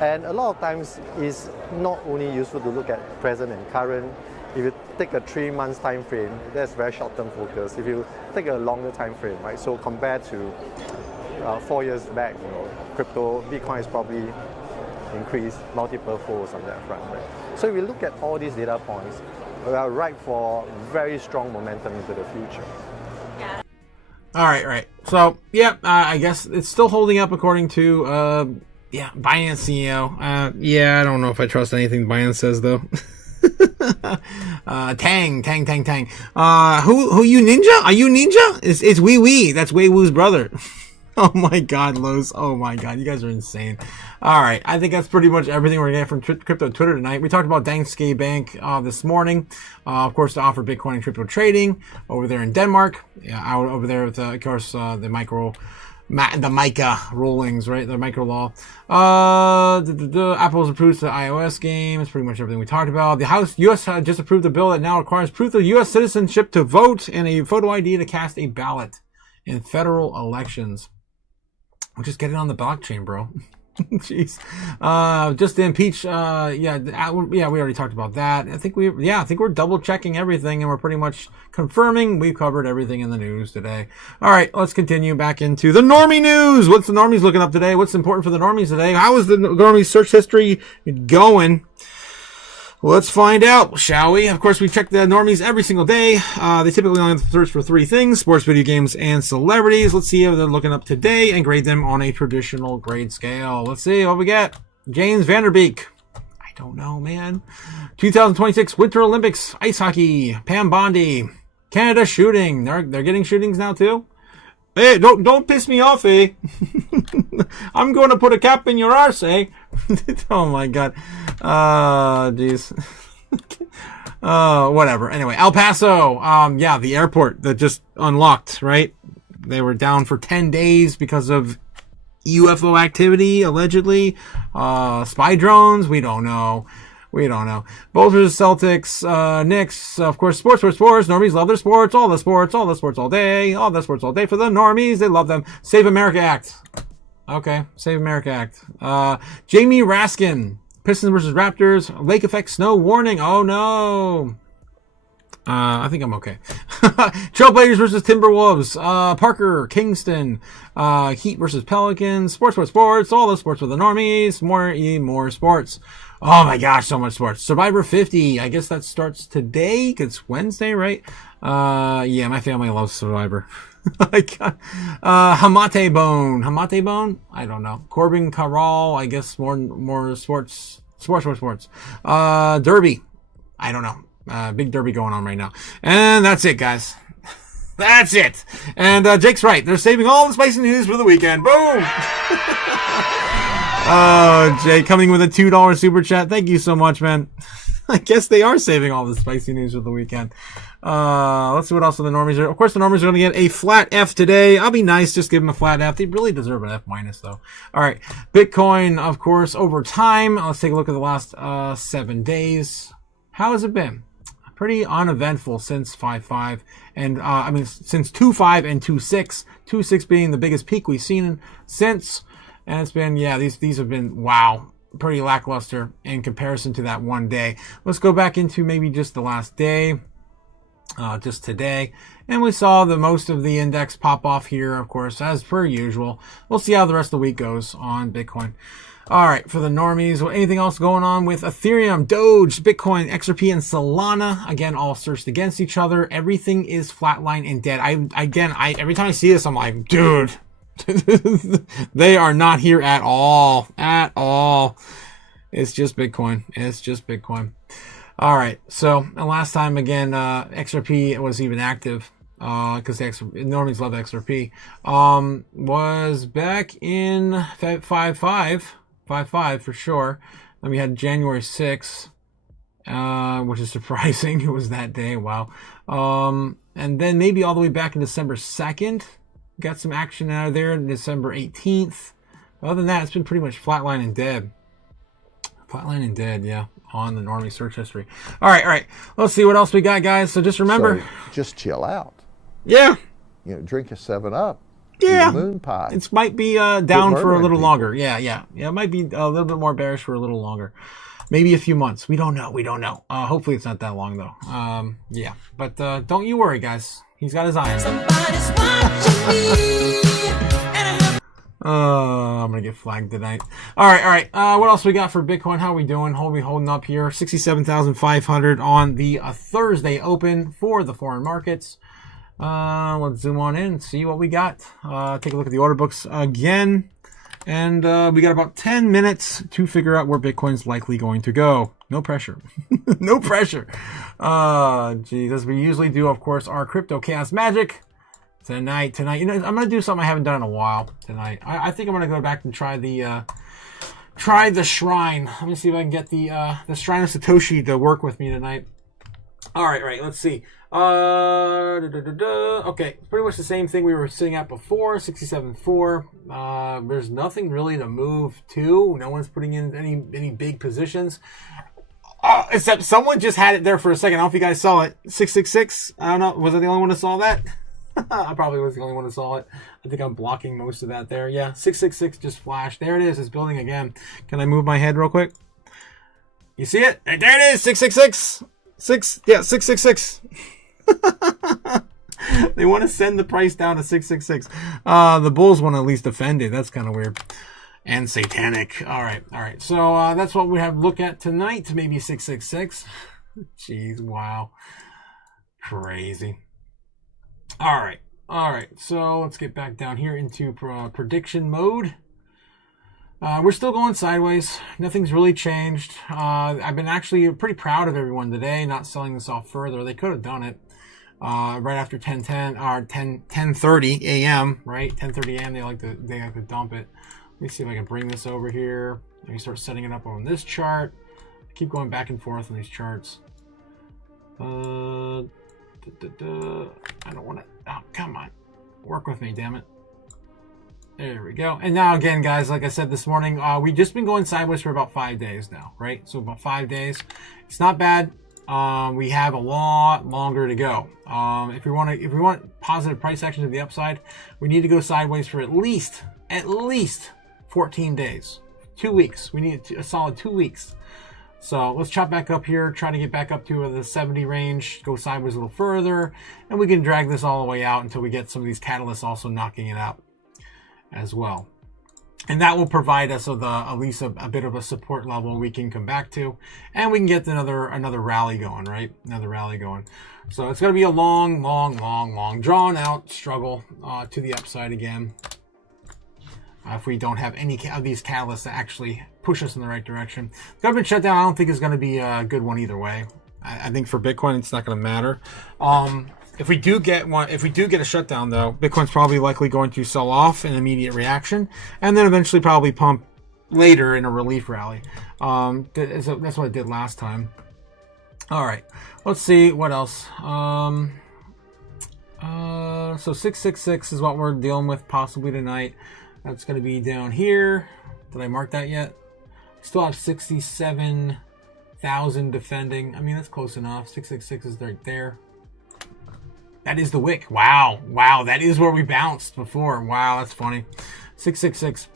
And a lot of times it's not only useful to look at present and current. If you take a 3 months time frame, that's very short-term focus. If you take a longer time frame, right? So compared to 4 years back, crypto, Bitcoin has probably increased multiple folds on that front, right? So if we look at all these data points, we are ripe for very strong momentum into the future. All right. So, yeah, I guess it's still holding up according to, Binance CEO. I don't know if I trust anything Binance says, though. Tang. Who you Ninja? Are you Ninja? It's Wee Wee. That's Wei Wu's brother. Oh my God, Lowe's. Oh my God, you guys are insane. All right, I think that's pretty much everything we're gonna get from Crypto Twitter tonight. We talked about Danske Bank this morning, of course, to offer Bitcoin and crypto trading over there in Denmark. Yeah, out over there with, of course, the micro the MICA rulings, right? The micro law. Apple's approved the iOS game. It's pretty much everything we talked about. The U.S. just approved a bill that now requires proof of U.S. citizenship to vote and a photo ID to cast a ballot in federal elections. We'll just get it on the blockchain, bro. Jeez. Just to impeach, we already talked about that. I think we're double checking everything and we're pretty much confirming we've covered everything in the news today. All right, let's continue back into the normie news. What's the normies looking up today? What's important for the normies today? How is the normie search history going? Let's find out, shall we? Of course, we check the normies every single day. They typically only search for 3 things: sports, video games, and celebrities. Let's see how they're looking up today and grade them on a traditional grade scale. Let's see what we get. James Vanderbeek. I don't know, man. 2026 Winter Olympics ice hockey. Pam Bondi. Canada shooting. They're getting shootings now too. Hey, don't piss me off, eh? I'm going to put a cap in your arse, eh? Oh my god. Jeez. Whatever. Anyway, El Paso. The airport that just unlocked, right? They were down for 10 days because of UFO activity, allegedly. Spy drones. We don't know. Bulls, Celtics, Knicks, of course, sports. Normies love their sports, all the sports all day for the normies. They love them. Save America Act. Okay, Save America Act. Jamie Raskin, Pistons versus Raptors, lake effect snow warning. Oh no. I think I'm okay. Trailblazers versus Timberwolves. Parker, Kingston. Heat versus Pelicans. Sports. All the sports for the normies. More sports. Oh my gosh, so much sports. Survivor 50. I guess that starts today. It's Wednesday, right? My family loves Survivor. Hamate Bone. I don't know. Corbin Carral. I guess more sports. Derby. I don't know. Big derby going on right now. And that's it, guys. That's it. And Jake's right. They're saving all the spicy news for the weekend. Boom! Oh, Jake coming with a $2 super chat. Thank you so much, man. I guess they are saving all the spicy news for the weekend. Let's see what else the normies are. Of course, the normies are going to get a flat F today. I'll be nice. Just give them a flat F. They really deserve an F minus, though. All right. Bitcoin, of course, over time. Let's take a look at the last 7 days. How has it been? Pretty uneventful since 5.5 and since 2.5 and 2.6. 2.6 being the biggest peak we've seen since, and it's been these have been pretty lackluster in comparison to that one day. Let's go back into maybe just the last day, just today, and we saw the most of the index pop off here, of course, as per usual. We'll see how the rest of the week goes on Bitcoin. All right, for the normies, anything else going on with Ethereum, Doge, Bitcoin, XRP, and Solana? Again, all searched against each other. Everything is flatline and dead. Every time I see this, I'm like, dude, they are not here at all. It's just Bitcoin. All right, so the last time, again, XRP was even active. Because the normies love XRP. Was back in 5.5 for sure. Then we had January 6th, which is surprising. It was that day. Wow. And then maybe all the way back in December 2nd, got some action out of there. December 18th. Other than that, it's been pretty much flatline and dead. Yeah, on the normie search history. All right. Let's see what else we got, guys. So just remember, just chill out. Yeah. Drink a 7-Up. Yeah. Moon pie. It might be down for a little longer. Yeah. It might be a little bit more bearish for a little longer. Maybe a few months. We don't know. Hopefully it's not that long, though. Yeah. But don't you worry, guys. He's got his eye on it. Somebody's watching me. I'm going to get flagged tonight. All right. What else we got for Bitcoin? How are we doing? Holding up here. 67,500 on the Thursday open for the foreign markets. Let's zoom on in and see what we got. Take a look at the order books again. And we got about 10 minutes to figure out where Bitcoin's likely going to go. No pressure. No pressure. Geez, as we usually do, of course, our Crypto Chaos magic. Tonight, I'm going to do something I haven't done in a while tonight. I think I'm going to go back and try the shrine. Let me see if I can get the Shrine of Satoshi to work with me tonight. All right, let's see. Okay, pretty much the same thing we were sitting at before, 67.4. There's nothing really to move to. No one's putting in any big positions. Except someone just had it there for a second. I don't know if you guys saw it. 666. I don't know. Was I the only one who saw that? I probably was the only one who saw it. I think I'm blocking most of that there. Yeah, 666 just flashed. There it is. It's building again. Can I move my head real quick? You see it? There it is. 666. 666. They want to send the price down to 666. The bulls want to at least defend it. That's kind of weird. And satanic. All right. So that's what we have to look at tonight. Maybe 666. Jeez, wow. Crazy. All right. So let's get back down here into prediction mode. We're still going sideways. Nothing's really changed. I've been actually pretty proud of everyone today, not selling this off further. They could have done it right after 10:10 or 10:30 a.m. Right, 10:30 a.m. They like to dump it. Let me see if I can bring this over here. Let me start setting it up on this chart. I keep going back and forth on these charts. I don't want to. Oh, come on, work with me, damn it. There we go. And now again, guys, like I said this morning, we've just been going sideways for about 5 days now, right? So about 5 days. It's not bad. We have a lot longer to go. If we want positive price action to the upside, we need to go sideways for at least 14 days. 2 weeks. We need a solid 2 weeks. So let's chop back up here, try to get back up to the 70 range, go sideways a little further, and we can drag this all the way out until we get some of these catalysts also knocking it out as well. And that will provide us with at least a bit of a support level we can come back to, and we can get another rally going, right? Another rally going. So it's going to be a long, drawn out struggle to the upside again. If we don't have any of these catalysts that actually push us in the right direction. Government shutdown, I don't think is going to be a good one either way. I think for Bitcoin, it's not going to matter. If we do get a shutdown though, Bitcoin's probably likely going to sell off in immediate reaction, and then eventually probably pump later in a relief rally. That's what it did last time. All right, let's see what else. So 666 is what we're dealing with possibly tonight. That's going to be down here. Did I mark that yet? Still have 67,000 defending. I mean, that's close enough. 666 is right there. That is the wick. Wow. That is where we bounced before. Wow, that's funny. 666.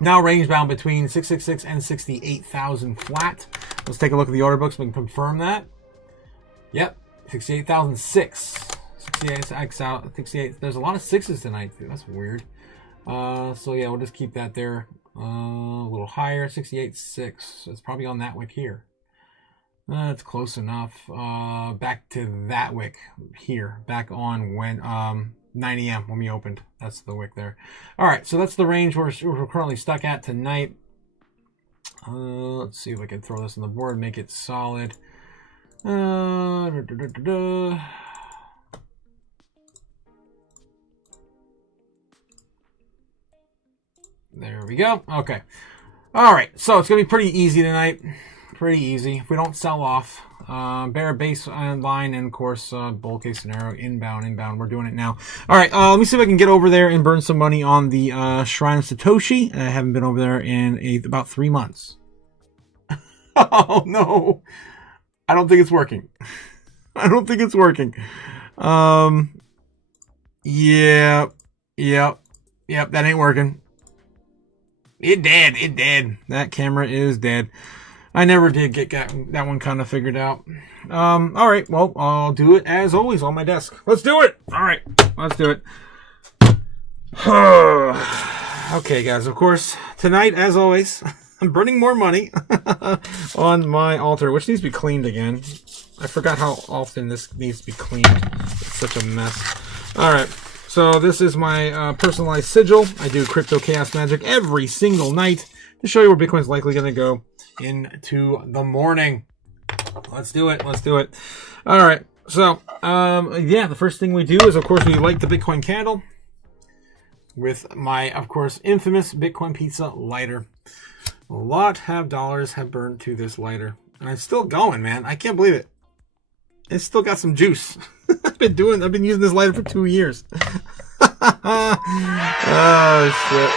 Now range bound between 666 and 68,000 flat. Let's take a look at the order books. We can confirm that. Yep. 68,006. 68 out. 68. There's a lot of sixes tonight, too. That's weird. So yeah, we'll just keep that there. A little higher. 68.6. It's probably on that wick here. That's close enough. Back to that wick here. Back on when 9 a.m. when we opened. That's the wick there. All right, so that's the range we're currently stuck at tonight. Let's see if I can throw this on the board, make it solid. There we go. Okay. All right, so it's going to be pretty easy tonight. Pretty easy. If we don't sell off, bear base line, and of course, bull case scenario, inbound. We're doing it now. All right, let me see if I can get over there and burn some money on the Shrine of Satoshi. I haven't been over there in about 3 months. Oh, no. I don't think it's working. Yep, that ain't working. It dead. That camera is dead. I never did get that one kind of figured out. All right, well, I'll do it as always on my desk. Let's do it. All right, let's do it. Okay, guys, of course, tonight, as always, I'm burning more money on my altar, which needs to be cleaned again. I forgot how often this needs to be cleaned. It's such a mess. All right. So this is my personalized sigil. I do crypto chaos magic every single night to show you where Bitcoin's likely going to go into the morning. Let's do it. All right. So, yeah, the first thing we do is, of course, we light the Bitcoin candle with my, of course, infamous Bitcoin pizza lighter. A lot of dollars have burned to this lighter. And it's still going, man. I can't believe it. It's still got some juice. I've been using this lighter for 2 years. Oh shit.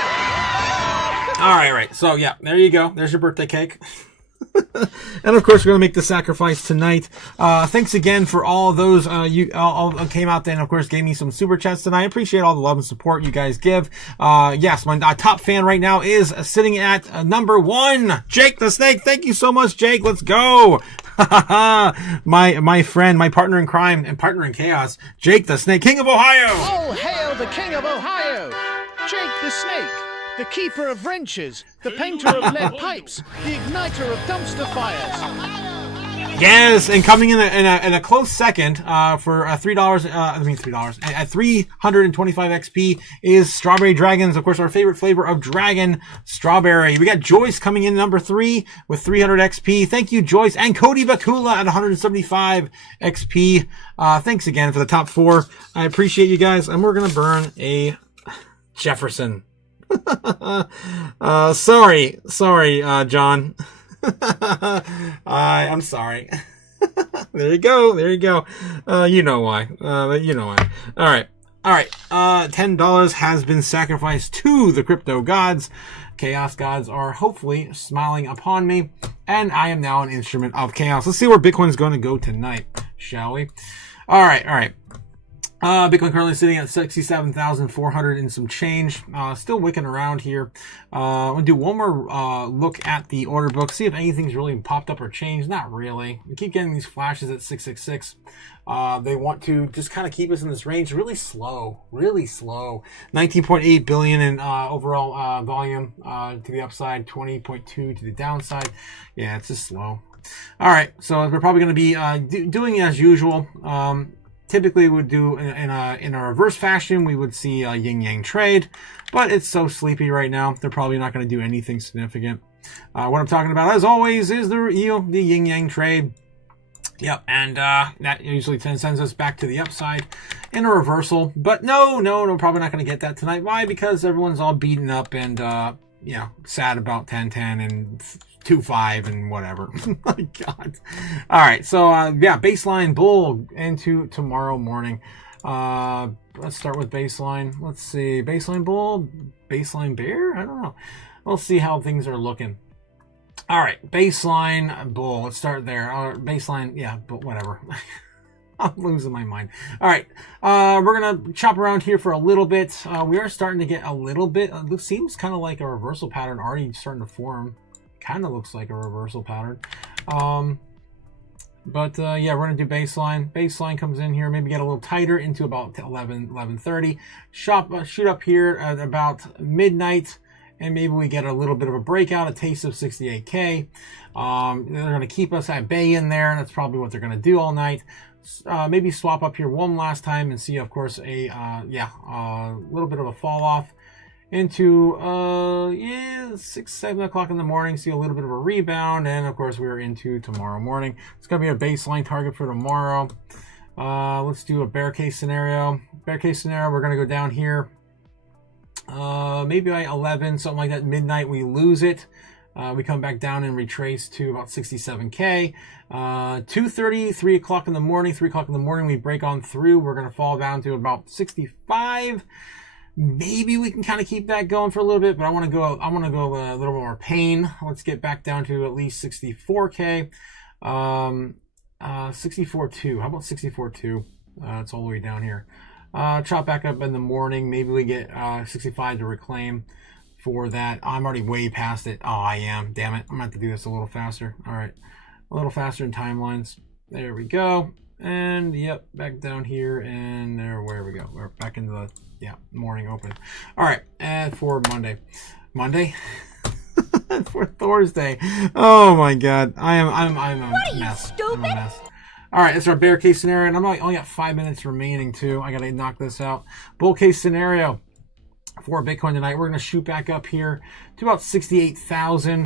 All right. So yeah, there you go. There's your birthday cake. And of course, we're going to make the sacrifice tonight. Thanks again for all of those you all came out there and of course gave me some super chats tonight. I appreciate all the love and support you guys give. Yes, my top fan right now is sitting at number 1, Jake the Snake. Thank you so much, Jake. Let's go. my friend, my partner in crime and partner in chaos, Jake the Snake, King of Ohio. Oh, hail the King of Ohio, Jake the Snake. The keeper of wrenches, the painter of lead pipes, the igniter of dumpster fires. Yes, and coming in a close second for $3. At 325 XP is Strawberry Dragons, of course, our favorite flavor of dragon, strawberry. We got Joyce coming in number 3 with 300 XP. Thank you, Joyce, and Cody Bakula at 175 XP. Thanks again for the top 4. I appreciate you guys, and we're gonna burn a Jefferson. Sorry, John. I'm sorry. There you go. You know why. All right. $10 has been sacrificed to the crypto gods. Chaos gods are hopefully smiling upon me, and I am now an instrument of chaos. Let's see where Bitcoin's going to go tonight, shall we? All right. Bitcoin currently sitting at 67,400 and some change. Still wicking around here. I'm going to do one more look at the order book, see if anything's really popped up or changed. Not really. We keep getting these flashes at 666. They want to just kind of keep us in this range. Really slow. 19.8 billion in overall volume to the upside, 20.2 to the downside. Yeah, it's just slow. All right, so we're probably going to be doing as usual. Typically, we would do in a reverse fashion. We would see a yin yang trade, but it's so sleepy right now. They're probably not going to do anything significant. What I'm talking about, as always, is the yin yang trade. Yep, and that usually sends us back to the upside in a reversal. But no, probably not going to get that tonight. Why? Because everyone's all beaten up and sad about 10-10 and 2-5 and whatever. My God. All right, so baseline bull into tomorrow morning. Let's start with baseline. Let's see, baseline bull, baseline bear. I don't know. We'll see how things are looking. All right, baseline bull. Let's start there. Baseline, but whatever. I'm losing my mind. All right, we're gonna chop around here for a little bit. We are starting to get a little bit. It seems kind of like a reversal pattern already starting to form. Kind of looks like a reversal pattern. We're gonna do baseline. Baseline comes in here, maybe get a little tighter into about 11:30. Shoot up here at about midnight. And maybe we get a little bit of a breakout, a taste of 68K. They're going to keep us at bay in there. That's probably what they're going to do all night. Maybe swap up here one last time and see, of course, a little bit of a fall off into 6-7 o'clock in the morning. See a little bit of a rebound, and of course we're into tomorrow morning. It's going to be a baseline target for tomorrow. Let's do a bear case scenario. Bear case scenario, we're going to go down here. Maybe by 11, something like that, midnight, we lose it. We come back down and retrace to about 67K. 2:30, 3 o'clock in the morning, we break on through. We're going to fall down to about 65. Maybe we can kind of keep that going for a little bit, but I want to go a little more pain. Let's get back down to at least 64K. 64.2. How about 64.2? It's all the way down here. Chop back up in the morning. Maybe we get 65 to reclaim for that. I'm already way past it. Oh, I am. Damn it. I'm going to have to do this a little faster. All right. A little faster in timelines. There we go. And, yep, back down here. And where we go. We're back into the morning open. All right. And for Monday. For Thursday. Oh, my God. I'm a mess. I'm a mess. All right, it's our bear case scenario, and I'm only got 5 minutes remaining too. I gotta knock this out. Bull case scenario for Bitcoin tonight. We're gonna shoot back up here to about 68,000.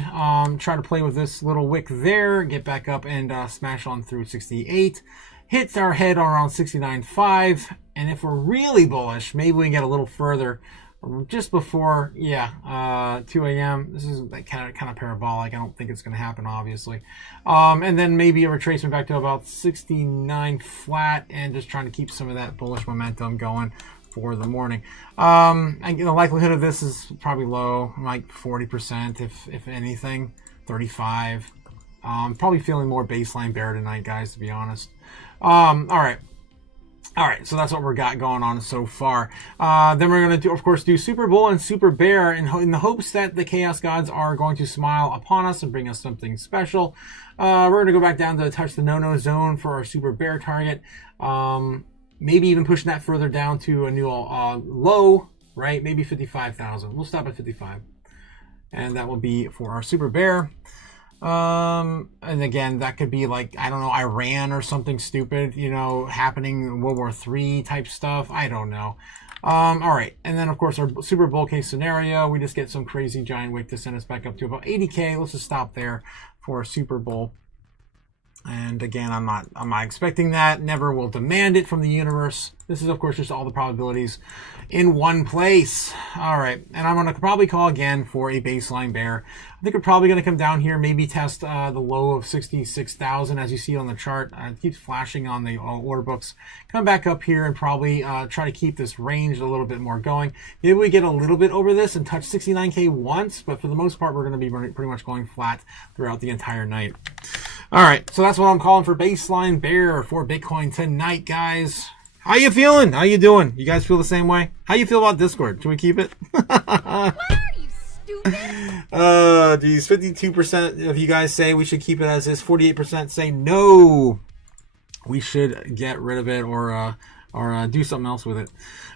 Try to play with this little wick there, get back up and smash on through 68. Hits our head around 69.5, and if we're really bullish, maybe we can get a little further just before 2 a.m. This is like kind of parabolic. I don't think it's going to happen, obviously. And then maybe a retracement back to about 69 flat, and just trying to keep some of that bullish momentum going for the morning. The likelihood of this is probably low, like 40%, if anything, 35. Probably feeling more baseline bear tonight, guys, to be honest. All right, so that's what we got going on so far. Then we're going to, of course, do Super Bull and Super Bear in the hopes that the Chaos Gods are going to smile upon us and bring us something special. We're going to go back down to touch the no-no zone for our Super Bear target. Maybe even pushing that further down to a new low, right? Maybe 55,000. We'll stop at 55. And that will be for our Super Bear. And again, that could be like, I don't know, Iran or something stupid, happening, World War III type stuff. I don't know. All right. And then, of course, our Super Bull case scenario, we just get some crazy giant wick to send us back up to about 80K. Let's just stop there for Super Bull. And again, I'm not expecting that. Never will demand it from the universe. This is, of course, just all the probabilities in one place. All right. And I'm going to probably call again for a baseline bear. I think we're probably going to come down here, maybe test the low of 66,000 as you see on the chart. It keeps flashing on the order books. Come back up here and probably try to keep this range a little bit more going. Maybe we get a little bit over this and touch 69K once, but for the most part, we're going to be pretty much going flat throughout the entire night. All right, so that's what I'm calling for baseline bear for Bitcoin tonight, guys. How you feeling? How you doing? You guys feel the same way? How you feel about Discord? Should we keep it? Why are you stupid? Geez, 52% of you guys say we should keep it as is. 48% say no, we should get rid of it or do something else with it.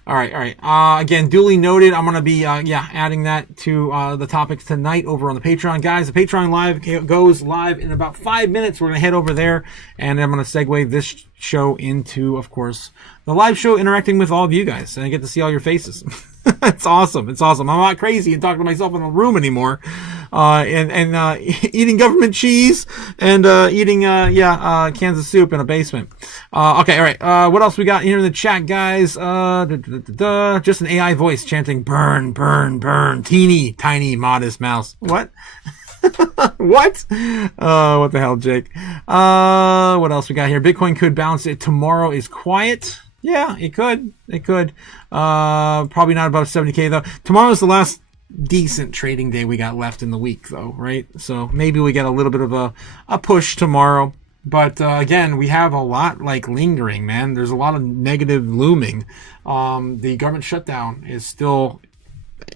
All right. Again, duly noted. I'm going to be, adding that to the topics tonight over on the Patreon. Guys, the Patreon live goes live in about 5 minutes. We're going to head over there, and I'm going to segue this show into, of course, the live show interacting with all of you guys, and I get to see all your faces. It's awesome. I'm not crazy and talking to myself in a room anymore. Eating government cheese and eating Kansas soup in a basement. Okay, all right. What else we got here in the chat, guys? Just an AI voice chanting "burn, burn, burn." Teeny tiny modest mouse. What? What? What the hell, Jake? What else we got here? Bitcoin could bounce. It tomorrow is quiet. Yeah, it could. Probably not above 70K though. Tomorrow's the last decent trading day we got left in the week though, right? So maybe we get a little bit of a push tomorrow. But again, we have a lot lingering, man. There's a lot of negative looming. The government shutdown is still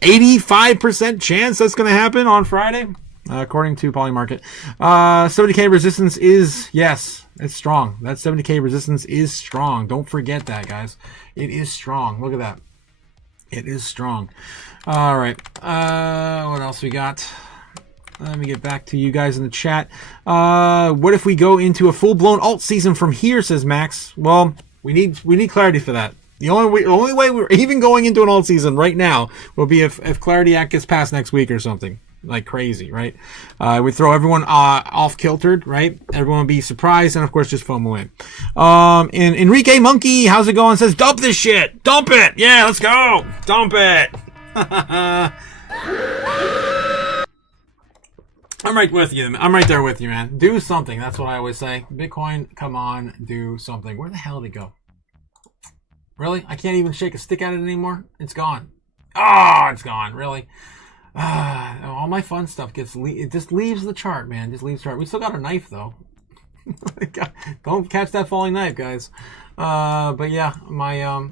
85% chance that's going to happen on Friday, according to Polymarket. 70K resistance is, yes, it's strong. That 70K resistance is strong. Don't forget that, guys. It is strong. Look at that. It is strong. All right. What else we got? Let me get back to you guys in the chat. What if we go into a full-blown alt season from here, says Max. Well, we need clarity for that. The only way we're even going into an alt season right now will be if Clarity Act gets passed next week or something. Like crazy, right? We throw everyone off kiltered, right? Everyone will be surprised, and of course, just FOMO in. And Enrique Monkey, how's it going? Says, dump this shit. Dump it. Yeah, let's go. Dump it. I'm right with you. I'm right there with you, man. Do something. That's what I always say. Bitcoin, come on, do something. Where the hell did it go? Really? I can't even shake a stick at it anymore? It's gone. Oh, it's gone. Really? All my fun stuff it just leaves the chart, man. Just leaves the chart. We still got our knife though. Don't catch that falling knife, guys. But yeah, my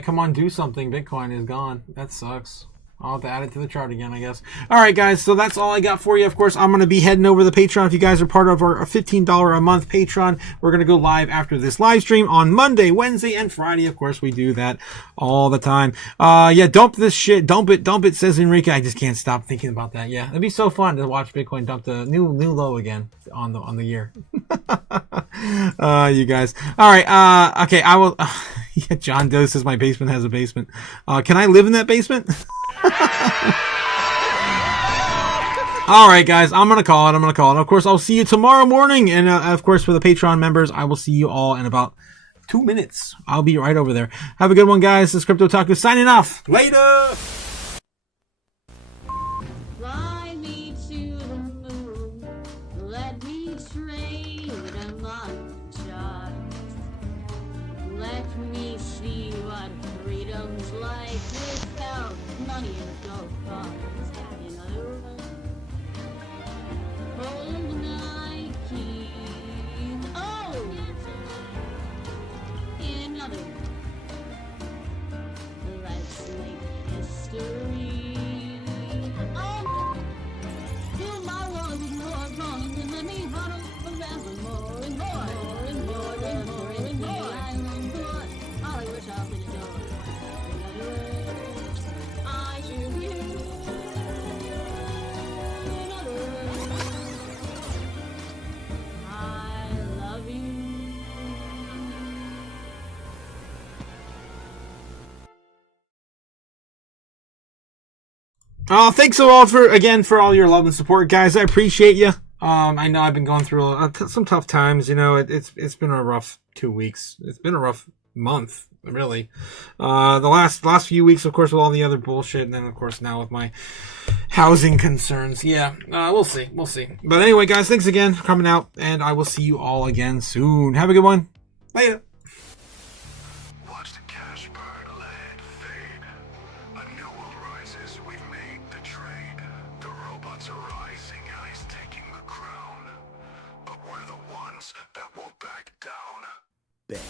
come on do something Bitcoin is gone. That sucks. I'll have to add it to the chart again, I guess. All right, guys. So that's all I got for you. Of course, I'm going to be heading over to the Patreon. If you guys are part of our $15 a month Patreon, we're going to go live after this live stream on Monday, Wednesday, and Friday. Of course, we do that all the time. Yeah, dump this shit. Dump it, says Enrique. I just can't stop thinking about that. Yeah, it'd be so fun to watch Bitcoin dump the new low again on the year. You guys. All right. Okay, I will. Yeah, John Doe says my basement has a basement. Can I live in that basement? All right, guys, I'm going to call it. Of course, I'll see you tomorrow morning. And, of course, for the Patreon members, I will see you all in about 2 minutes. I'll be right over there. Have a good one, guys. This is Crypto Otaku signing off. Later! Fly me to the moon. Let me trade among the stars. Let me see what freedom's like without money and gold bars. In other words, hold my key. Oh! In other words, let's make history. Oh! Do my world with more wrong and let me huddle forever more and more and more and more and more. I want more. I wish I'll be the door. In other words, I choose you. In other words, I love you. Thanks so all for all your love and support, guys. I appreciate you. I know I've been going through some tough times. You know, it's been a rough 2 weeks. It's been a rough month, really. The last few weeks, of course, with all the other bullshit, and then of course now with my housing concerns. Yeah, we'll see. But anyway, guys, thanks again for coming out, and I will see you all again soon. Have a good one. Later. Watch the cash burn, land fade. A new world rises, we've made the trade. The robots are rising, he's taking the crown. But we're the ones that won't back down. Bet.